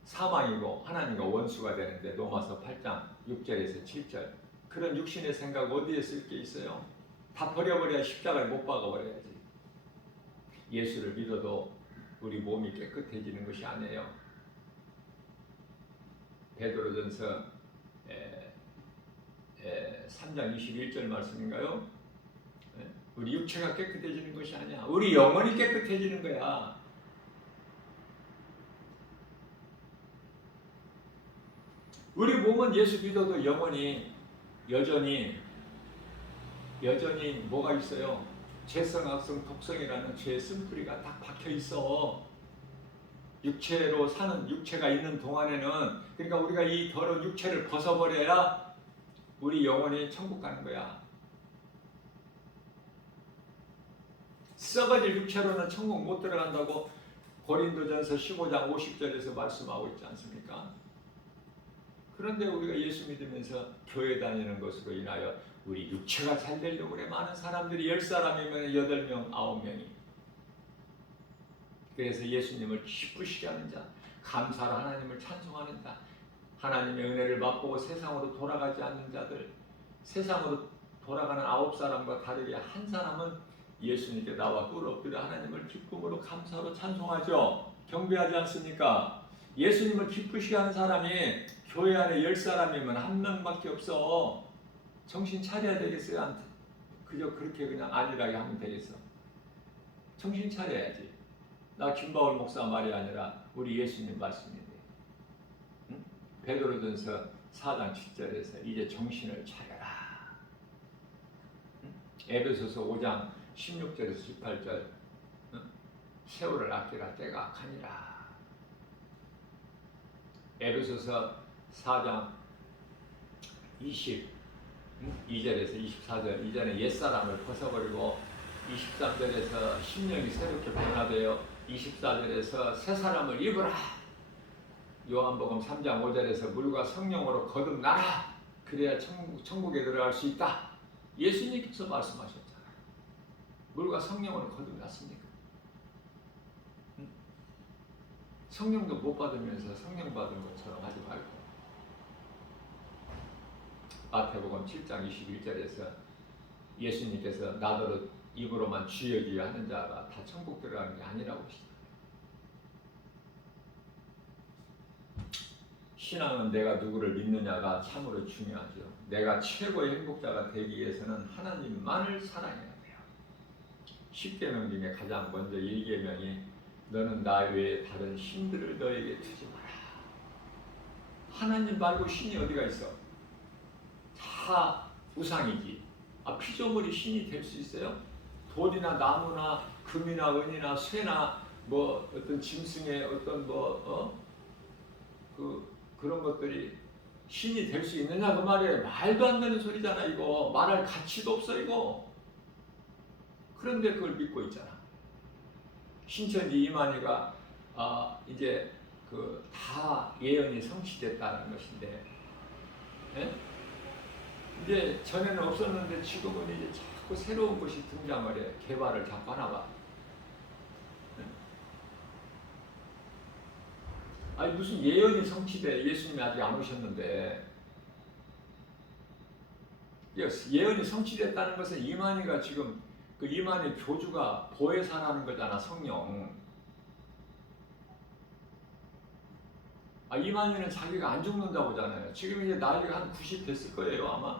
사망이고 하나님과 원수가 되는데 로마서 8장 6절에서 7절 그런 육신의 생각 어디에 쓸 게 있어요? 다 버려버려야 십자가에 못 박아버려야지. 예수를 믿어도 우리 몸이 깨끗해지는 것이 아니에요. 베드로전서 3장 21절 말씀인가요? 우리 육체가 깨끗해지는 것이 아니야. 우리 영혼이 깨끗해지는 거야. 우리 몸은 예수 믿어도 영혼이 여전히 뭐가 있어요? 죄성, 악성, 독성이라는 죄의 쓴뿌리가 딱 박혀 있어. 육체로 사는 육체가 있는 동안에는 그러니까 우리가 이 더러운 육체를 벗어버려야 우리 영혼이 천국 가는 거야. 썩어질 육체로는 천국 못 들어간다고 고린도전서 15장 50절에서 말씀하고 있지 않습니까? 그런데 우리가 예수 믿으면서 교회 다니는 것으로 인하여 우리 육체가 잘 되려고 그래. 많은 사람들이 10사람이면 8명, 9명이. 그래서 예수님을 기쁘시게 하는 자. 감사로 하나님을 찬송하는 자, 하나님의 은혜를 맛보고 세상으로 돌아가지 않는 자들, 세상으로 돌아가는 9사람과 다르게 한 사람은 예수님께 나와 꿇어 엎드려 하나님을 기쁨으로 감사로 찬송하죠. 경배하지 않습니까? 예수님을 기쁘시게 하는 사람이 교회 안에 10사람이면 한 명밖에 없어. 정신 차려야 되겠어요? 그저 그렇게 그냥 안일하게 하면 되겠어? 정신 차려야지. 나 김바울 목사 말이 아니라 우리 예수님 말씀인데. 응? 베드로전서 4장 7절에서 이제 정신을 차려라. 응? 에베소서 5장 16절에서 18절 응? 세월을 아끼라 때가 악하니라. 에베소서 4장 22절에서 24절 이전에 옛사람을 벗어버리고 23절에서 심령이 새롭게 변화되어 24절에서 새 사람을 입으라. 요한복음 3장 5절에서 물과 성령으로 거듭나라. 그래야 천국에 들어갈 수 있다. 예수님께서 말씀하셨잖아요. 물과 성령으로 거듭났습니까? 성령도 못 받으면서 성령 받은 것처럼 하지 말고 마태복음 7장 21절에서 예수님께서 나더러 입으로만 주여 주여 하는 자가 다 천국 들어가는 게 아니라고 하시죠. 신앙은 내가 누구를 믿느냐가 참으로 중요하죠. 내가 최고의 행복자가 되기 위해서는 하나님만을 사랑해야 돼요. 10계명 중에 가장 먼저 1계명이 너는 나 외에 다른 신들을 너에게 두지 마라. 하나님 말고 신이 어디가 있어? 다 우상이지. 피조물이 신이 될 수 있어요? 돌이나 나무나 금이나 은이나 쇠나 뭐 어떤 짐승의 어떤 그런 것들이 신이 될 수 있느냐 그 말이에요. 말도 안 되는 소리잖아 이거. 말할 가치도 없어 이거. 그런데 그걸 믿고 있잖아. 신천지 이만희가 이제 다 예언이 성취됐다는 것인데, 예? 이제 전에는 없었는데 지금은 이제 자꾸 새로운 것이 등장을 해. 개발을 자꾸 하나 봐. 아니 무슨 예언이 성취돼. 예수님이 아직 안 오셨는데. 예언이 성취됐다는 것은 이만희가 지금 그 이만희 교주가 보혜사라는 거잖아. 성령. 이만희는 자기가 안 죽는다고 하잖아요. 지금 이제 나이가 한 90 됐을 거예요 아마.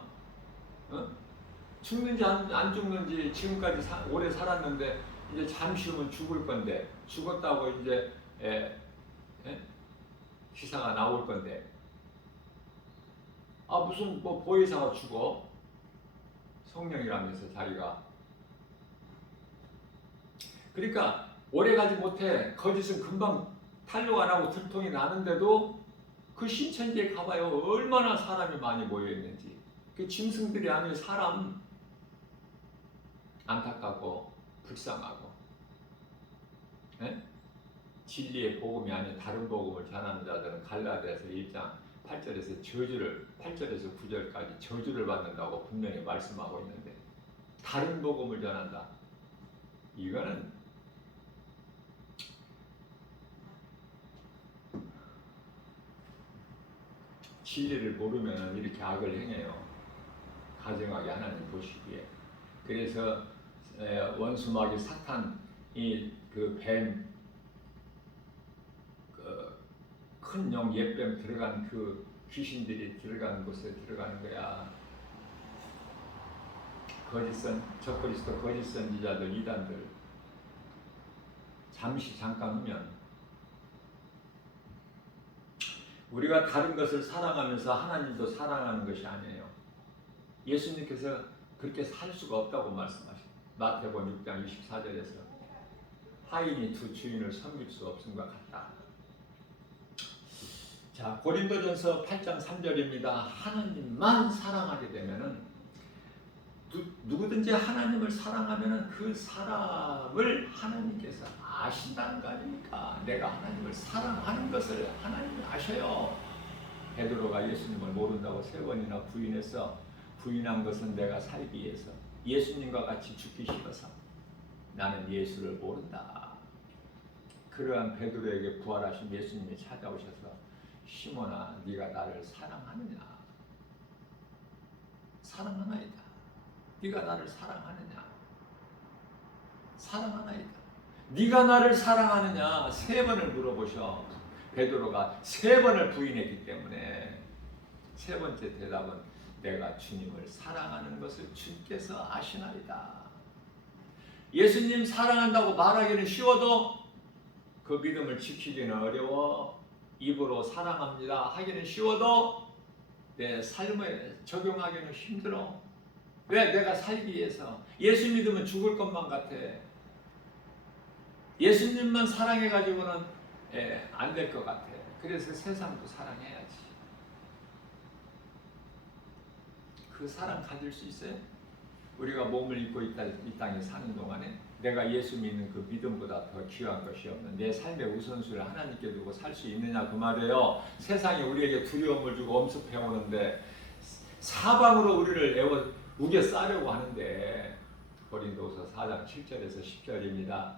죽는지 안 죽는지 지금까지 오래 살았는데 이제 잠시 후면 죽을 건데 죽었다고 이제 기사가 나올 건데 무슨 뭐 보혜사가 죽어? 성령이라면서 자기가. 그러니까 오래 가지 못해. 거짓은 금방 탄력 안 하고 들통이 나는데도 그 신천지에 가봐요. 얼마나 사람이 많이 모여 있는지. 그 짐승들이 아니라 사람. 안타깝고 불쌍하고. 네? 진리의 복음이 아닌 다른 복음을 전하는 자들은 갈라디아서 1장 8절에서 8절에서 9절까지 저주를 받는다고 분명히 말씀하고 있는데 다른 복음을 전한다. 이거는 진리를 모르면 이렇게 악을 행해요. 가정하게 하나님 보시기에. 그래서 원수마귀 사탄이 그 뱀 큰 용 옛뱀 들어간 그 귀신들이 들어간 곳에 들어가는 거야. 적그리스도 거짓 선지자들 이단들 잠깐 후면 우리가 다른 것을 사랑하면서 하나님도 사랑하는 것이 아니에요. 예수님께서 그렇게 살 수가 없다고 말씀하십니다. 마태복음 6장 24절에서 하인이 두 주인을 섬길 수 없음과 같다. 자, 고린도전서 8장 3절입니다. 하나님만 사랑하게 되면은 누구든지 하나님을 사랑하면은 그 사람을 하나님께서 아신다는 거 아닙니까? 내가 하나님을 사랑하는 것을 하나님이 아셔요. 베드로가 예수님을 모른다고 3번이나 부인해서 부인한 것은 내가 살기 위해서 예수님과 같이 죽기 싫어서 나는 예수를 모른다. 그러한 베드로에게 부활하신 예수님이 찾아오셔서 시몬아 네가 나를 사랑하느냐? 사랑하나이다. 네가 나를 사랑하느냐? 사랑하나이다. 네가 나를 사랑하느냐? 3번을 물어보셔. 베드로가 3번을 부인했기 때문에 3번째 대답은 내가 주님을 사랑하는 것을 주께서 아시나이다. 예수님 사랑한다고 말하기는 쉬워도 그 믿음을 지키기는 어려워. 입으로 사랑합니다 하기는 쉬워도 내 삶에 적용하기는 힘들어. 왜? 내가 살기 위해서. 예수 믿으면 죽을 것만 같아. 예수님만 사랑해가지고는 안 될 것 같아. 그래서 세상도 사랑해야지. 그 사랑 가질 수 있어요? 우리가 몸을 입고 이 땅에 사는 동안에 내가 예수 믿는 그 믿음보다 더 귀한 것이 없는 내 삶의 우선순위를 하나님께 두고 살 수 있느냐 그 말이에요. 세상이 우리에게 두려움을 주고 엄습해 오는데 사방으로 우리를 우겨 싸려고 하는데 고린도서 4장 7절에서 10절입니다.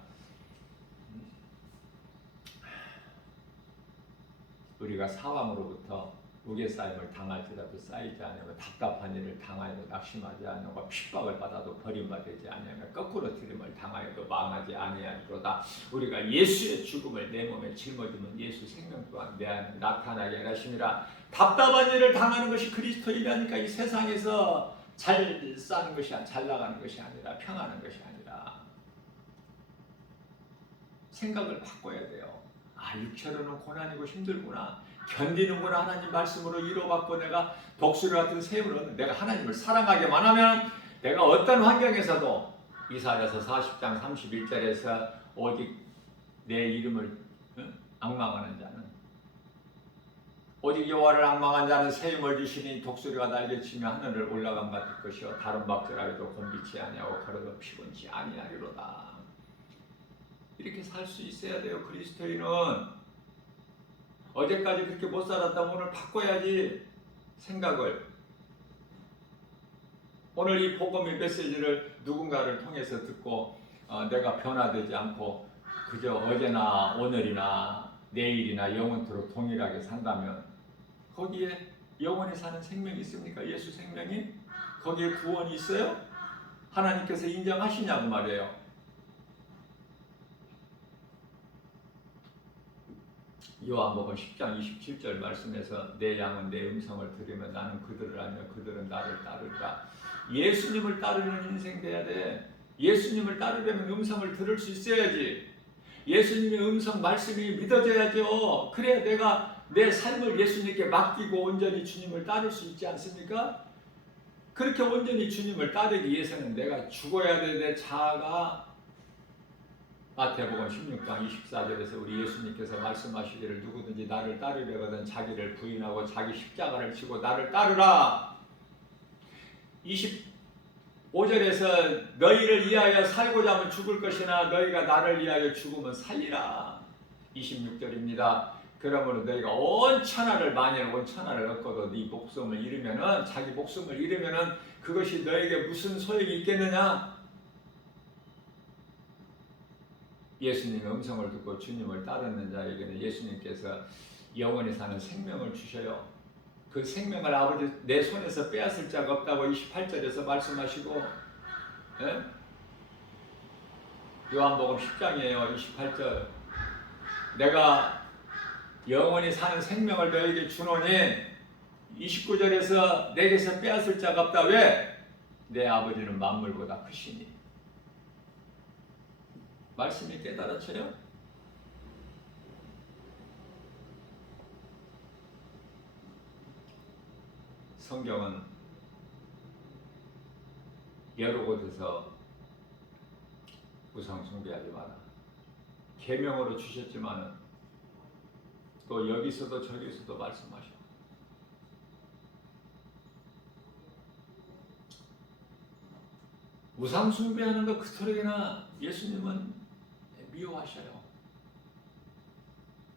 우리가 사방으로부터 우겨싸임을 당할지라도 쌓이지 않으면 답답한 일을 당하여도 낙심하지 않으고 핍박을 받아도 버림받지 아니하며 거꾸로 들임을 당하여도 망하지 아니하리로다. 우리가 예수의 죽음을 내 몸에 짊어지면 예수 생명 또한 내 안에 나타나게 하심이라. 답답한 일을 당하는 것이 그리스도인이라니까. 이 세상에서 잘 사는 것이 잘 나가는 것이 아니라 평안한 것이 아니라 생각을 바꿔야 돼요. 육체로는 고난이고 힘들구나. 견디는구나. 하나님 말씀으로 위로받고 내가 독수리 같은 샘을 얻는 내가 하나님을 사랑하게만 하면 내가 어떤 환경에서도 이사야서 40장 31절에서 오직 내 이름을 앙망하는 자는 오직 여호와를 앙망한 자는 새 힘을 주시니 독수리가 날개치며 하늘을 올라간 같을 것이요 다른 박질하여도 곤비치 아니하고 걸어도 피곤치 아니하리로다. 이렇게 살 수 있어야 돼요. 그리스도인은 어제까지 그렇게 못 살았다면 오늘 바꿔야지 생각을. 오늘 이 복음의 메시지를 누군가를 통해서 듣고 내가 변화되지 않고 그저 어제나 오늘이나 내일이나 영원토록 동일하게 산다면 거기에 영원히 사는 생명이 있습니까? 예수 생명이? 거기에 구원이 있어요? 하나님께서 인정하시냐고 말이에요. 요한복음 10장 27절 말씀에서 내 양은 내 음성을 들으면 나는 그들을 알며 그들은 나를 따르리라. 예수님을 따르는 인생 돼야 돼. 예수님을 따르려면 음성을 들을 수 있어야지. 예수님의 음성 말씀이 믿어져야죠. 그래야 내가 내 삶을 예수님께 맡기고 온전히 주님을 따를 수 있지 않습니까? 그렇게 온전히 주님을 따르기 위해서는 내가 죽어야 돼. 내 자아가. 마태복음 16장 24절에서 우리 예수님께서 말씀하시기를 누구든지 나를 따르려거든 자기를 부인하고 자기 십자가를 지고 나를 따르라. 25절에서 너희를 위하여 살고자 하면 죽을 것이나 너희가 나를 위하여 죽으면 살리라. 26절입니다. 그러므로 너희가 온 천하를 만일 온 천하를 얻고도 네 목숨을 잃으면은 자기 목숨을 잃으면은 그것이 너에게 무슨 소용이 있겠느냐? 예수님의 음성을 듣고 주님을 따르는 자에게는 예수님께서 영원히 사는 생명을 주셔요. 그 생명을 아버지 내 손에서 빼앗을 자가 없다고 28절에서 말씀하시고, 예? 요한복음 10장이에요. 28절. 내가 영원히 사는 생명을 너에게 주노니 29절에서 내게서 빼앗을 자가 없다. 왜? 내 아버지는 만물보다 크시니. 말씀이 깨달아져요? 성경은 여러 곳에서 우상 숭배하지 마라. 계명으로 주셨지만은 또 여기서도 저기서도 말씀하셔. 우상 숭배하는 거 그토록이나 예수님은 미워하셔요.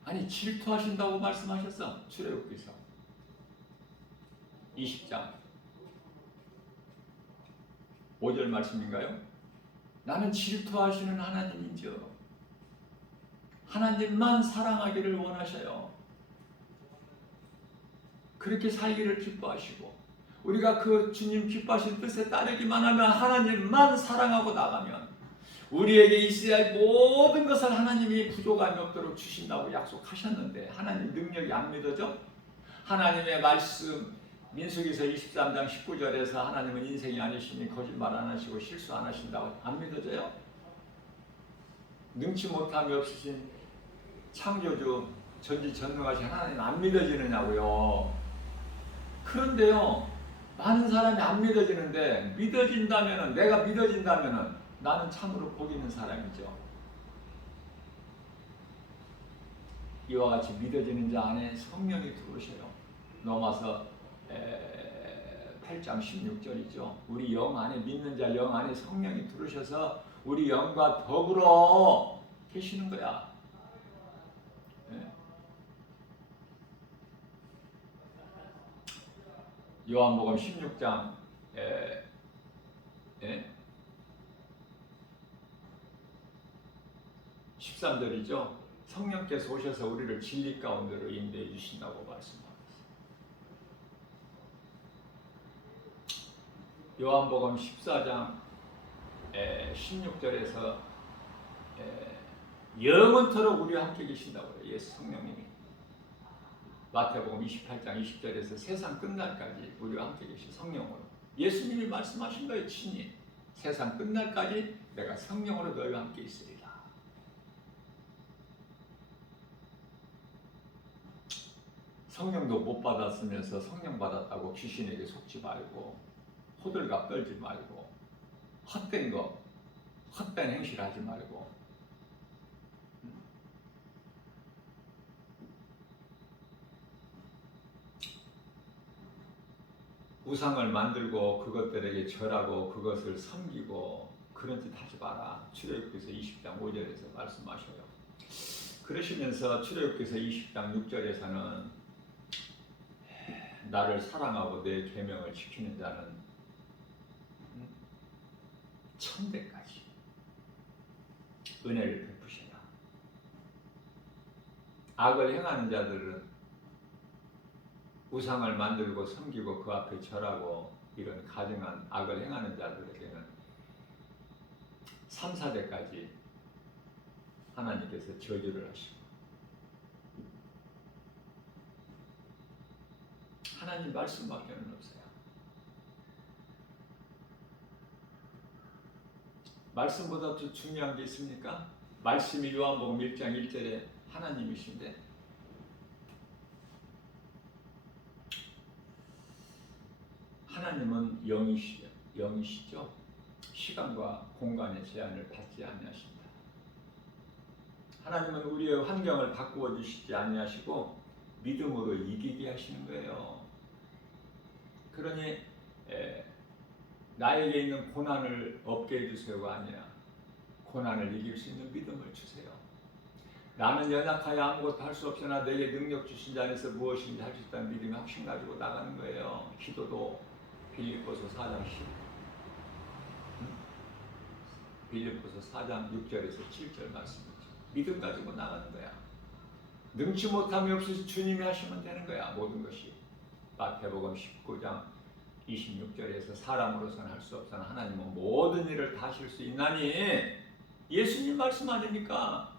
아니 질투하신다고 말씀하셨어. 출애굽기서 20장 5절 말씀인가요? 나는 질투하시는 하나님인지요. 하나님만 사랑하기를 원하셔요. 그렇게 살기를 기뻐하시고 우리가 그 주님 기뻐하신 뜻에 따르기만 하면 하나님만 사랑하고 나가면 우리에게 있어야 할 모든 것을 하나님이 부족함이 없도록 주신다고 약속하셨는데 하나님 능력이 안 믿어져? 하나님의 말씀 민수기서 23장 19절에서 하나님은 인생이 아니시니 거짓말 안 하시고 실수 안 하신다고 안 믿어져요? 능치 못함이 없으신 창조주 전지전능하신 하나님 안 믿어지느냐고요. 그런데요, 많은 사람이 안 믿어지는데 믿어진다면은, 내가 믿어진다면은 나는 참으로 복 있는 사람이죠. 이와 같이 믿어지는 자 안에 성령이 들어오셔요. 로마서 8장 16절이죠. 우리 영 안에 믿는 자 영 안에 성령이 들어오셔서 우리 영과 더불어 계시는 거야. 요한복음 16장 13절이죠. 성령께서 오셔서 우리를 진리 가운데로 인도해 주신다고 말씀합니다. 요한복음 14장 16절에서 영원토록 우리와 함께 계신다고 해요. 예수 성령님이. 마태복음 28장 20절에서 세상 끝날까지 우리와 함께 계신 성령으로 예수님이 말씀하신 거예요. 친히 세상 끝날까지 내가 성령으로 너희와 함께 있으리라. 성령도 못 받았으면서 성령 받았다고 귀신에게 속지 말고 호들갑 떨지 말고 헛된 거, 헛된 행실 하지 말고 우상을 만들고 그것들에게 절하고 그것을 섬기고 그런 짓 하지 마라. 출애굽기서 20장 5절에서 말씀하셔요. 그러시면서 출애굽기서 20장 6절에서는 나를 사랑하고 내 계명을 지키는 자는 천대까지 은혜를 베푸시라. 악을 행하는 자들은 우상을 만들고 섬기고 그 앞에 절하고 이런 가증한 악을 행하는 자들에게는 3, 4대까지 하나님께서 저주를 하시고 하나님 말씀밖에는 없어요. 말씀보다 더 중요한 게 있습니까? 말씀이 요한복음 1장 1절에 하나님이신데 하나님은 영이시죠. 시간과 공간의 제한을 받지 아니하신다. 하나님은 우리의 환경을 바꾸어 주시지 아니하시고 믿음으로 이기게 하시는 거예요. 그러니 나에게 있는 고난을 없게 해주세요가 아니라 고난을 이길 수 있는 믿음을 주세요. 나는 연약하여 아무것도 할 수 없으나 내게 능력 주신 자 안에서 무엇인지 할 수 있다는 믿음의 확신 가지고 나가는 거예요. 기도도 빌립보서 4장 10, 빌립보서 4장 6절에서 7절 말씀이죠. 믿음 가지고 나가는 거야. 능치 못함이 없으시 주님이 하시면 되는 거야. 모든 것이. 마태복음 19장 26절에서 사람으로서는 할 수 없으나 하나님은 모든 일을 다 하실 수 있나니 예수님 말씀 아닙니까?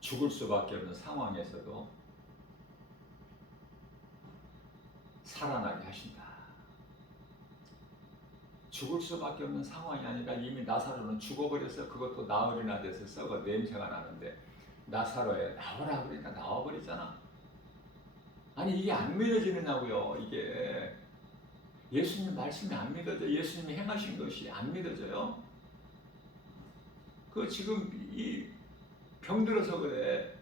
죽을 수밖에 없는 상황에서도 살아나게 하신다. 죽을 수밖에 없는 상황이 아니라 이미 나사로는 죽어버려서 그것도 나흘이나 돼서 썩어 냄새가 나는데 나사로에 나오라 그러니까 나와버리잖아. 아니 이게 안 믿어지느냐고요. 이게 예수님 말씀이 안 믿어져. 예수님이 행하신 것이 안 믿어져요. 그 지금 이 병들어서 그래.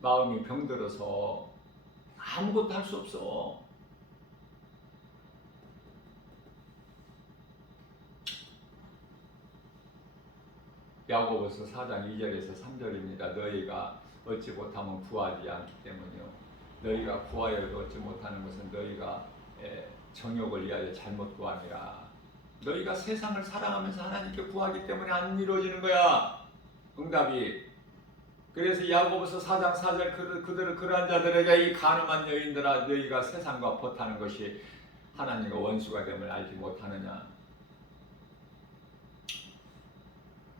마음이 병들어서 아무것도 할 수 없어. 야고보서 4장 2절에서 3절입니다. 너희가 얻지 못하면 구하지 않기 때문이요. 너희가 구하여도 얻지 못하는 것은 너희가 정욕을 위하여 잘못 구함이라. 너희가 세상을 사랑하면서 하나님께 구하기 때문에 안 이루어지는 거야. 응답이. 그래서 야고보서 4장 4절 그들은 그러한 자들에게 이 간음한 여인들아 너희가 세상과 벗하는 것이 하나님과 원수가 됨을 알지 못하느냐.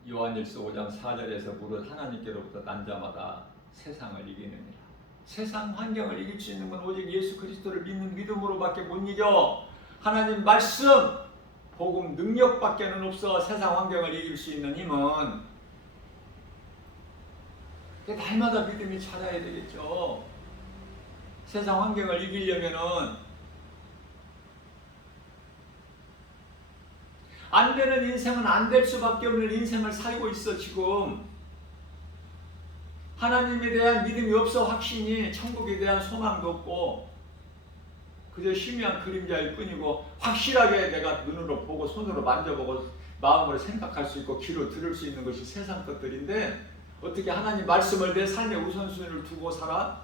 요한일서 5장 4절에서 무릇 하나님께로부터 난 자마다 세상을 이기느니라. 세상 환경을 이길 수 있는 건 오직 예수 그리스도를 믿는 믿음으로밖에 못 이겨. 하나님 말씀, 복음 능력밖에는 없어. 세상 환경을 이길 수 있는 힘은. 날마다 믿음이 자라야 되겠죠. 세상 환경을 이기려면은 안 되는 인생은 안 될 수밖에 없는 인생을 살고 있어. 지금 하나님에 대한 믿음이 없어. 확신이, 천국에 대한 소망도 없고 그저 희미한 그림자일 뿐이고, 확실하게 내가 눈으로 보고 손으로 만져보고 마음으로 생각할 수 있고 귀로 들을 수 있는 것이 세상 것들인데, 어떻게 하나님 말씀을 내 삶의 우선순위를 두고 살아?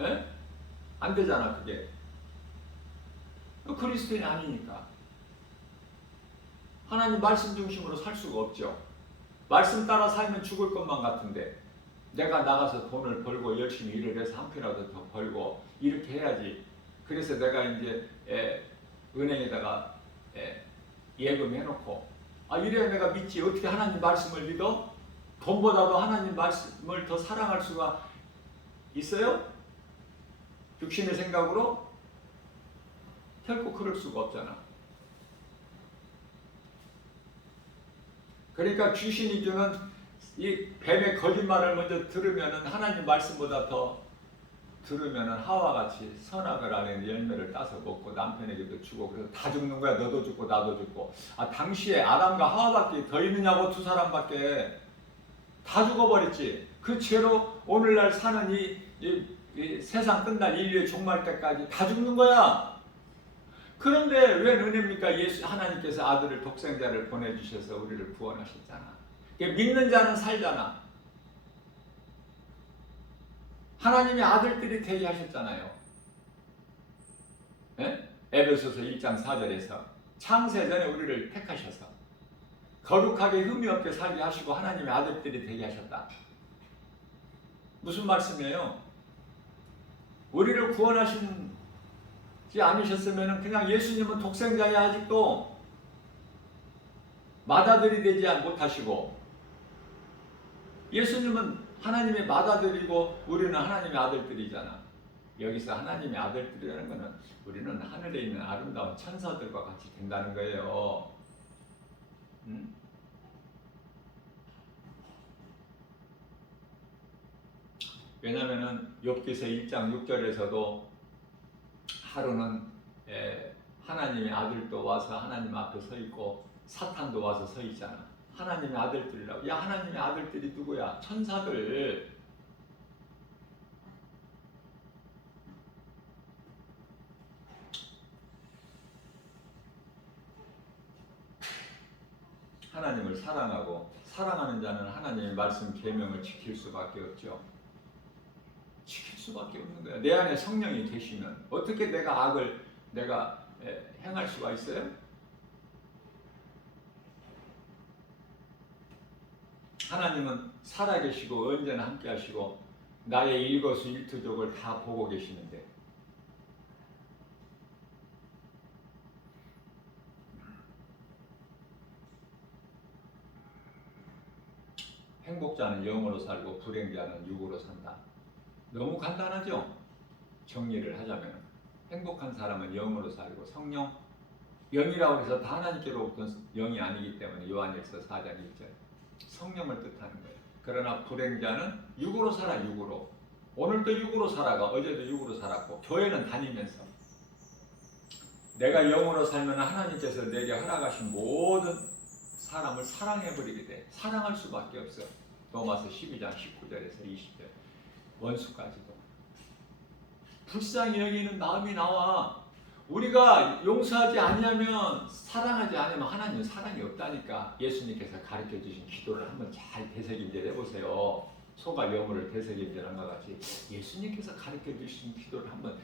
에? 안 되잖아. 그게 그리스도인이 아니니까. 하나님 말씀 중심으로 살 수가 없죠. 말씀 따라 살면 죽을 것만 같은데, 내가 나가서 돈을 벌고 열심히 일을 해서 한 푼이라도 더 벌고 이렇게 해야지. 그래서 내가 이제 은행에다가 예금해놓고 이래야 내가 믿지. 어떻게 하나님 말씀을 믿어? 돈보다도 하나님 말씀을 더 사랑할 수가 있어요? 육신의 생각으로? 결코 그럴 수가 없잖아. 그러니까 귀신이 주는 이 뱀의 거짓말을 먼저 들으면은 하나님 말씀보다 더 들으면은 하와같이 선악을 아는 열매를 따서 먹고 남편에게도 주고, 그래서 다 죽는 거야. 너도 죽고 나도 죽고. 당시에 아담과 하와밖에 더 있느냐고. 두 사람밖에. 다 죽어버렸지. 그 죄로 오늘날 사는 이 세상 끝날 인류의 종말 때까지 다 죽는 거야. 그런데 왜 은혜입니까? 예수 하나님께서 아들을 독생자를 보내주셔서 우리를 구원하셨잖아. 믿는 자는 살잖아. 하나님의 아들들이 되게 하셨잖아요. 에베소서 1장 4절에서 창세전에 우리를 택하셔서 거룩하게 흠이 없게 살게 하시고 하나님의 아들들이 되게 하셨다. 무슨 말씀이에요? 우리를 구원하신 않으셨으면 그냥 예수님은 독생자야 아직도 맏아들이 되지 못하시고, 예수님은 하나님의 맏아들이고 우리는 하나님의 아들들이잖아. 여기서 하나님의 아들들이라는 것은 우리는 하늘에 있는 아름다운 천사들과 같이 된다는 거예요. 왜냐하면 욥기서 1장 6절에서도 하루는 하나님의 아들도 와서 하나님 앞에 서 있고 사탄도 와서 서 있잖아. 하나님의 아들들이라고. 야, 하나님의 아들들이 누구야? 천사들. 하나님을 사랑하고 사랑하는 자는 하나님의 말씀 계명을 지킬 수밖에 없죠. 지킬 수밖에 없는 거야. 내 안에 성령이 계시면 어떻게 내가 악을 행할 수가 있어요? 하나님은 살아계시고 언제나 함께 하시고 나의 일거수일투족을 다 보고 계시는데, 행복자는 영으로 살고 불행자는 육으로 산다. 너무 간단하죠? 정리를 하자면 행복한 사람은 영으로 살고, 성령, 영이라고 해서 다 하나님께로부터 영이 아니기 때문에 요한일서 4장 1절 성령을 뜻하는 거예요. 그러나 불행자는 육으로 살아. 육으로. 오늘도 육으로 살아가. 어제도 육으로 살았고 교회는 다니면서 내가 영으로 살면 하나님께서 내게 허락하신 모든 사람을 사랑해버리게 돼. 사랑할 수밖에 없어. 로마서 12장 19절에서 20절 원수까지도 불쌍히 여기는 마음이 나와. 우리가 용서하지 아니하면, 사랑하지 않으면 하나님은 사랑이 없다니까. 예수님께서 가르쳐 주신 기도를 한번 잘 되새김질 해보세요. 소가 여물을 되새김질한 것 같이 예수님께서 가르쳐 주신 기도를 한번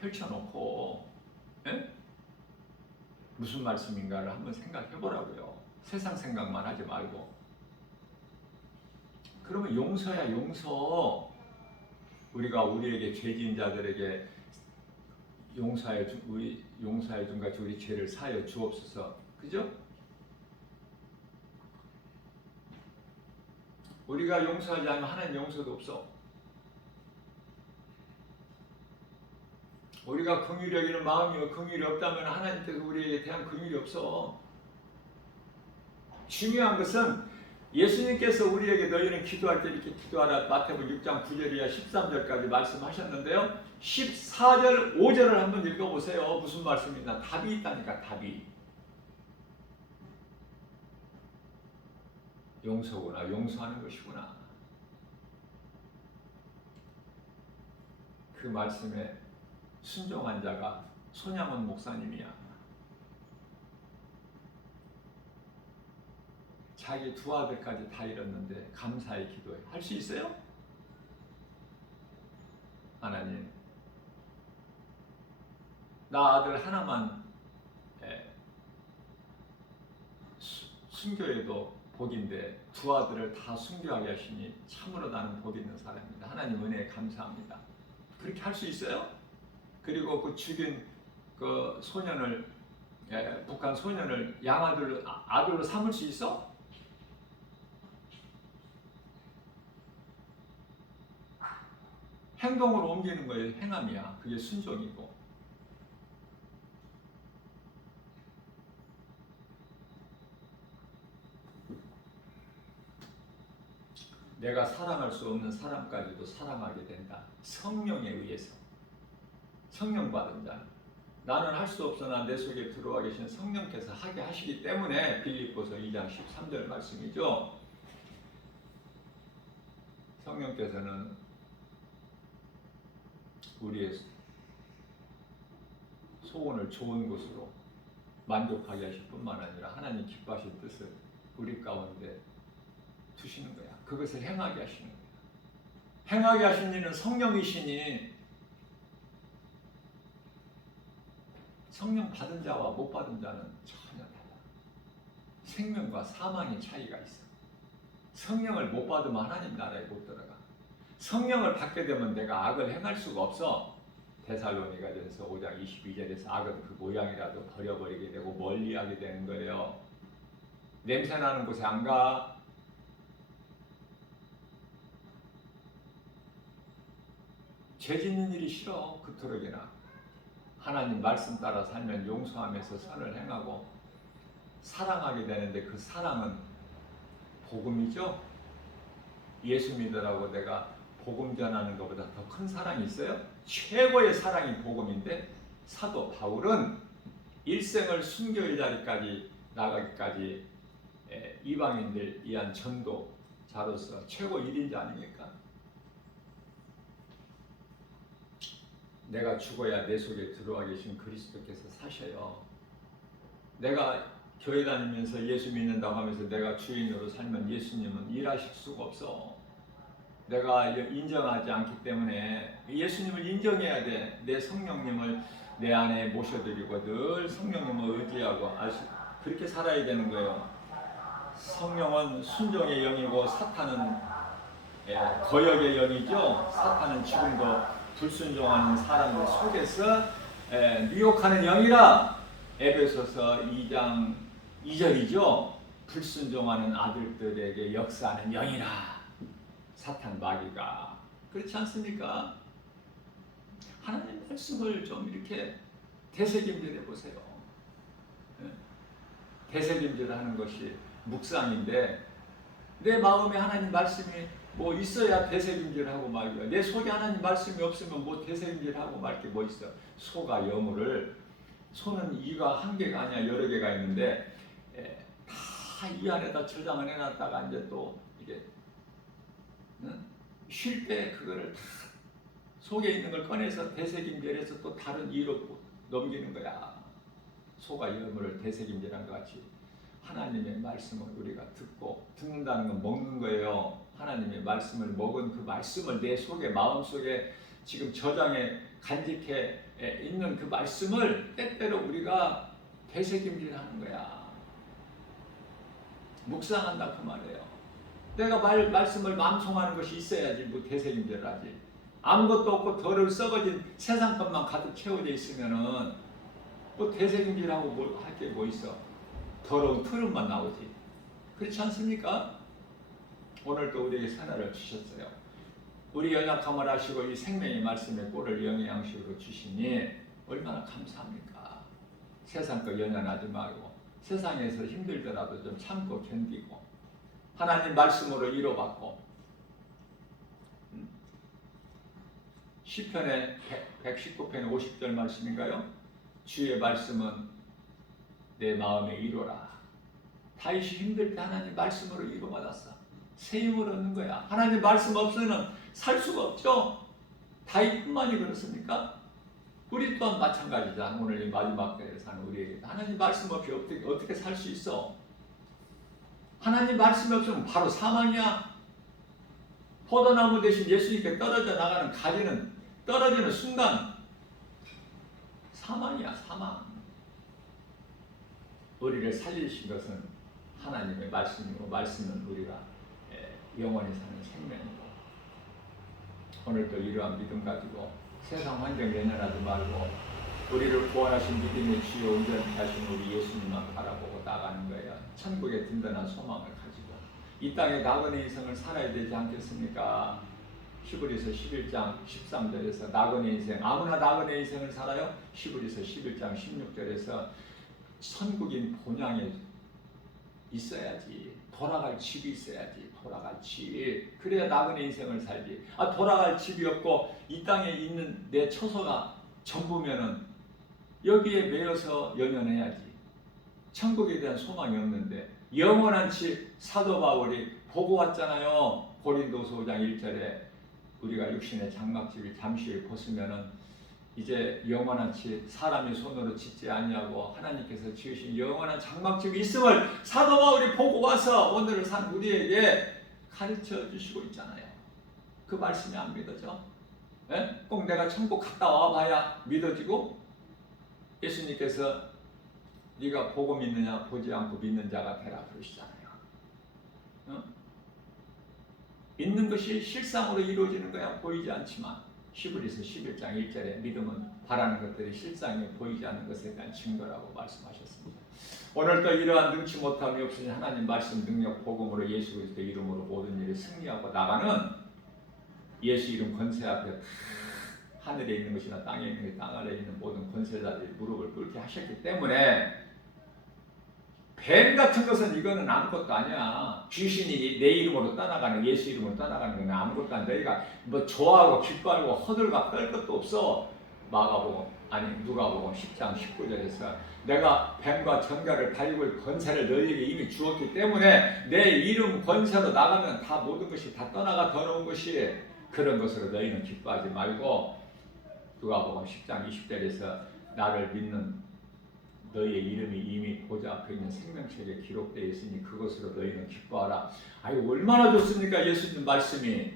펼쳐놓고 예? 무슨 말씀인가를 한번 생각해 보라고요. 세상 생각만 하지 말고. 그러면 용서야 용서. 우리가 우리에게 죄 지은 자들에게 용서해 준 같이 우리 죄를 사하여 주옵소서. 그죠? 우리가 용서하지 않으면 하나님 용서도 없어. 우리가 긍휼히 여기는 마음이 긍휼이 없다면 하나님께서 우리에게 대한 긍휼이 없어. 중요한 것은 예수님께서 우리에게 너희는 기도할 때 이렇게 기도하라 마태복음 6장 9절이야 13절까지 말씀하셨는데요. 14절 5절을 한번 읽어보세요. 무슨 말씀이나 답이 있다니까. 답이. 용서구나. 용서하는 것이구나. 그 말씀에 순종한 자가 손양원 목사님이야. 자기 두 아들까지 다 잃었는데 감사의 기도해. 할 수 있어요? 하나님, 나 아들 하나만 순교해도 복인데 두 아들을 다 순교하게 하시니 참으로 나는 복 있는 사람입니다. 하나님 은혜에 감사합니다. 그렇게 할 수 있어요? 그리고 그 죽인 그 소년을 북한 소년을 아들로 삼을 수 있어? 행동으로 옮기는 거예요. 행함이야. 그게 순종이고. 내가 사랑할 수 없는 사람까지도 사랑하게 된다. 성령에 의해서. 성령 받은 자. 나는 할 수 없으나 내 속에 들어와 계신 성령께서 하게 하시기 때문에 빌립보서 2장 13절 말씀이죠. 성령께서는 우리의 소원을 좋은 것으로 만족하게 하실 뿐만 아니라 하나님 기뻐하신 뜻을 우리 가운데 두시는 거야. 그것을 행하게 하시는 거야. 행하게 하신 이는 성령이시니 성령 받은 자와 못 받은 자는 전혀 달라. 생명과 사망의 차이가 있어. 성령을 못 받으면 하나님 나라에 못 들어가. 성령을 받게 되면 내가 악을 행할 수가 없어. 데살로니가전서 5장 22절에서 악은 그 모양이라도 버려버리게 되고 멀리하게 되는 거예요. 냄새나는 곳에 안 가. 죄 짓는 일이 싫어. 그토록이나. 하나님 말씀 따라 살면 용서하면서 선을 행하고 사랑하게 되는데 그 사랑은 복음이죠. 예수 믿으라고 내가 복음 전하는 것보다 더 큰 사랑이 있어요? 최고의 사랑이 복음인데 사도 바울은 일생을 순교의 자리까지 나가기까지 이방인들 위한 전도자로서 최고 1인자 아닙니까? 내가 죽어야 내 속에 들어와 계신 그리스도께서 사셔요. 내가 교회 다니면서 예수 믿는다고 하면서 내가 주인으로 살면 예수님은 일하실 수가 없어. 내가 인정하지 않기 때문에 예수님을 인정해야 돼. 내 성령님을 내 안에 모셔드리고 늘 성령님을 의지하고 그렇게 살아야 되는 거예요. 성령은 순종의 영이고 사탄은 거역의 영이죠. 사탄은 지금도 불순종하는 사람들 속에서 미혹하는 영이라. 에베소서 2장 2절이죠. 불순종하는 아들들에게 역사하는 영이라. 사탄 마귀가. 그렇지 않습니까? 하나님 말씀을 좀 이렇게 되새김질해 보세요. 되새김질하는 것이 묵상인데 내 마음에 하나님 말씀이 뭐 있어야 되새김질하고 말이야. 내 속에 하나님 말씀이 없으면 뭐 되새김질하고 말 게 뭐 있어. 소가 여물을, 소는 이가 한 개가 아니야 여러 개가 있는데 다 이 안에다 저장을 해놨다가 이제 또 이게 쉴 때 그거를 다 속에 있는 걸 꺼내서 되새김질해서 또 다른 이로 넘기는 거야. 소가 여물을 되새김질한 것 같이 하나님의 말씀을 우리가 듣는다는 건 먹는 거예요. 하나님의 말씀을 먹은 그 말씀을 내 속에 마음속에 지금 저장해 간직해 있는 그 말씀을 때때로 우리가 되새김질하는 거야. 묵상한다 그 말이에요. 내가 말씀을 맘송하는 것이 있어야지 뭐 되새김질하지. 아무것도 없고 덜을 썩어진 세상 것만 가득 채워져 있으면은 뭐 되새김질하고 뭘 할 게 뭐 있어. 더러운 트름만 나오지. 그렇지 않습니까? 오늘도 우리에게 하나를 주셨어요. 우리 연약함을 아시고 이 생명의 말씀의 꼴을 영양식으로 주시니 얼마나 감사합니까? 세상 거 연연하지 말고 세상에서 힘들더라도 좀 참고 견디고 하나님 말씀으로 위로받고 시편의 119편 50절 말씀인가요? 주의 말씀은 내 마음의 위로라. 다윗이 힘들 때 하나님 말씀으로 위로받았어. 새 힘을 얻는 거야. 하나님 말씀 없으면 살 수가 없죠. 다윗뿐만이 그렇습니까? 우리 또한 마찬가지다. 오늘 이 마지막 때에 사는 우리에게 하나님 말씀 없이 어떻게 살 수 있어? 하나님 말씀이 없으면 바로 사망이야. 포도나무 대신 예수님께 떨어져 나가는 가지는 떨어지는 순간 사망이야. 사망. 우리를 살리신 것은 하나님의 말씀이고 말씀은 우리가 영원히 사는 생명이고 오늘도 이러한 믿음 가지고 세상 환경 연연하지 말고 우리를 구원하신 믿음의 주요 온전히 하신 우리 예수님만 바라보고 나가는 거예요. 천국의 든든한 소망을 가지고 이 땅에 나그네 인생을 살아야 되지 않겠습니까? 히브리서 11장 13절에서 나그네 인생, 아무나 나그네 인생을 살아요? 히브리서 11장 16절에서 천국인 본향에 있어야지. 돌아갈 집이 있어야지. 돌아갈 집. 그래야 나그네 인생을 살지. 돌아갈 집이 없고 이 땅에 있는 내 처소가 전부면은 여기에 매여서 연연해야지. 천국에 대한 소망이 없는데 영원한 집 사도 바울이 보고 왔잖아요. 고린도서 5장 1절에 우리가 육신의 장막집을 잠시 벗으면은 이제 영원한 집 사람이 손으로 짓지 아니하고 하나님께서 지으신 영원한 장막집이 있음을 사도 바울이 보고 와서 오늘을 산 우리에게 가르쳐 주시고 있잖아요. 그 말씀이 안 믿어져? 네? 꼭 내가 천국 갔다 와봐야 믿어지고 예수님께서 네가 보고 믿느냐 보지 않고 믿는 자가 되라 그러시잖아요. 어? 믿는 것이 실상으로 이루어지는 거야. 보이지 않지만 히브리서 11장 1절에 믿음은 바라는 것들이 실상에 보이지 않는 것에 대한 증거라고 말씀하셨습니다. 오늘도 이러한 능치 못함이 없으니 하나님 말씀 능력 복음으로 예수 그리스도 이름으로 모든 일에 승리하고 나가는 예수 이름 권세 앞에 하늘에 있는 것이나 땅에 있는 것, 땅 아래에 있는 모든 권세자들이 무릎을 꿇게 하셨기 때문에 뱀 같은 것은 이거는 아무것도 아니야. 귀신이 내 이름으로 떠나가는 예수 이름으로 떠나가는 건 아무것도 아니야. 너희가 뭐 좋아하고 기뻐하고 허들과 떨 것도 없어. 마가복음 아니 누가복음 10장 19절에서 내가 뱀과 전갈을 가리고 권세를 너희에게 이미 주었기 때문에 내 이름 권세로 나가면 다 모든 것이 다 떠나가 더러운 것이 그런 것으로 너희는 기뻐하지 말고 누가복음 10장 20절에서 나를 믿는 너희의 이름이 이미 보좌 앞에 있는 생명책에 기록되어 있으니 그것으로 너희는 기뻐하라. 아유 얼마나 좋습니까? 예수님 말씀이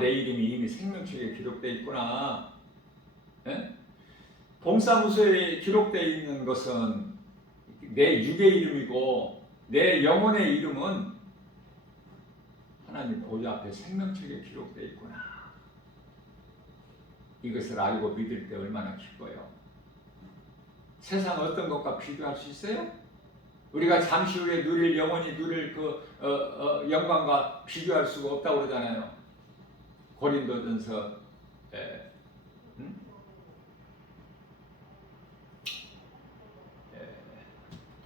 내 이름이 이미 생명책에 기록되어 있구나. 예? 동사무소에 기록되어 있는 것은 내 육의 이름이고 내 영혼의 이름은 하나님 보좌 앞에 생명책에 기록되어 있구나. 이것을 알고 믿을 때 얼마나 기뻐요. 세상 어떤 것과 비교할 수 있어요? 우리가 잠시 후에 누릴 영원히 누릴 그 영광과 비교할 수가 없다고 그러잖아요. 고린도전서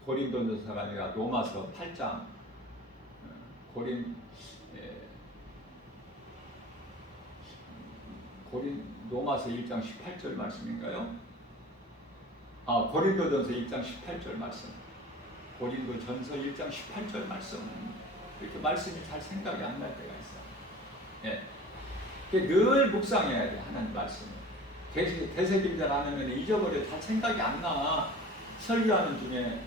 고린도전서가 아니라 로마서 8장 로마서 1장 18절 말씀인가요? 고린도전서 1장 18절 말씀. 고린도전서 1장 18절 말씀. 이렇게 말씀이 잘 생각이 안 날 때가 있어. 예. 늘 묵상해야 돼. 하나님 말씀을. 되새김질 안 하면 잊어버려. 잘 생각이 안 나. 설교하는 중에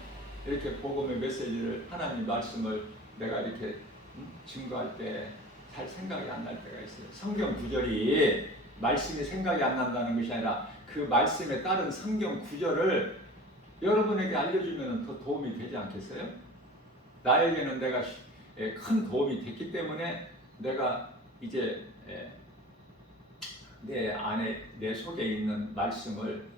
이렇게 복음의 메시지를 하나님 말씀을 내가 이렇게 증거할 때 잘 생각이 안 날 때가 있어요. 성경 구절이 말씀이 생각이 안 난다는 것이 아니라 그 말씀에 따른 성경 구절을 여러분에게 알려주면 더 도움이 되지 않겠어요? 나에게는 내가 큰 도움이 됐기 때문에 내가 이제 내 안에 내 속에 있는 말씀을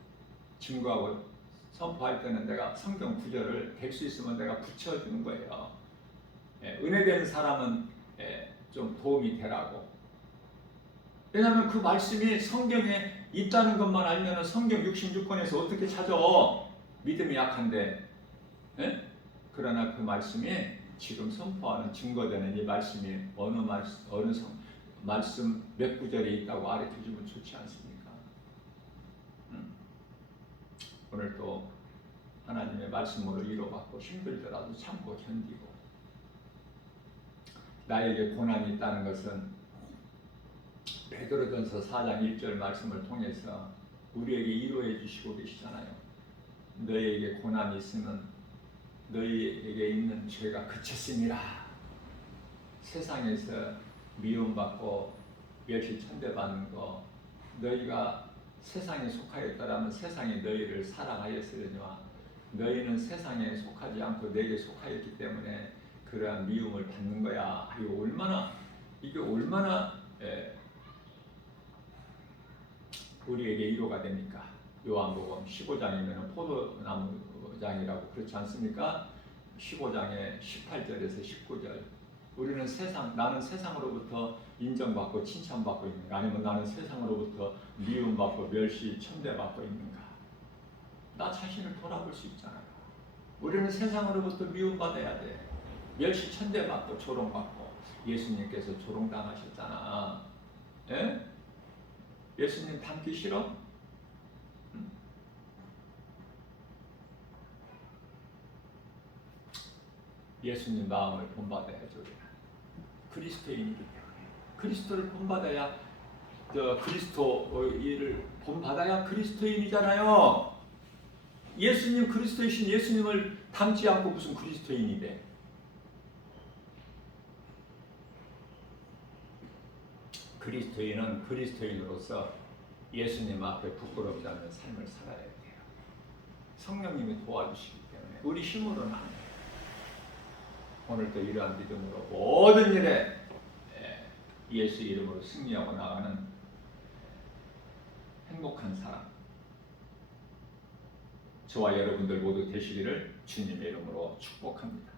증거하고 선포할 때는 내가 성경 구절을 될 수 있으면 내가 붙여주는 거예요. 은혜되는 사람은 좀 도움이 되라고. 왜냐하면 그 말씀이 성경에 있다는 것만 알면 성경 66권에서 어떻게 찾아? 믿음이 약한데. 그러나 그 말씀이 지금 선포하는 증거되는 이 말씀이 어느 말씀 몇 구절에 있다고 알려주면 좋지 않습니까? 오늘 또 하나님의 말씀으로 위로받고 힘들더라도 참고 견디고, 나에게 고난이 있다는 것은 베드로전서 4장 1절 말씀을 통해서 우리에게 위로해 주시고 계시잖아요. 너희에게 고난이 있으면 너희에게 있는 죄가 그쳤으니라. 세상에서 미움받고 멸시천대받는 거, 너희가 세상에 속하였더라면 세상이 너희를 사랑하였으려니와 너희는 세상에 속하지 않고 내게 속하였기 때문에 그러한 미움을 받는 거야. 이게 얼마나 우리에게 위로가 됩니까? 요한복음 15장이면 포도나무장이라고 그렇지 않습니까? 15장의 18절에서 19절. 우리는 나는 세상으로부터 인정받고 칭찬받고 있는가? 아니면 나는 세상으로부터 미움받고 멸시, 천대받고 있는가? 나 자신을 돌아볼 수 있잖아요. 우리는 세상으로부터 미움받아야 돼. 멸시, 천대받고 조롱받고. 예수님께서 조롱당하셨잖아. 예수님 닮기 싫어? 예수님 마음을 본받아야죠. 그리스도인이기 때문에. 그리스도를 본받아야, 그리스도를 본받아야 그리스도인이잖아요. 예수님 그리스도이신 예수님을 닮지 않고 무슨 그리스도인이 돼? 그리스도인은 그리스도인으로서 예수님 앞에 부끄럽지 않는 삶을 살아야 돼요. 성령님이 도와주시기 때문에 우리 힘으로는 안 돼요. 오늘도 이러한 믿음으로 모든 일에 예수 이름으로 승리하고 나가는 행복한 사람, 저와 여러분들 모두 되시기를 주님의 이름으로 축복합니다.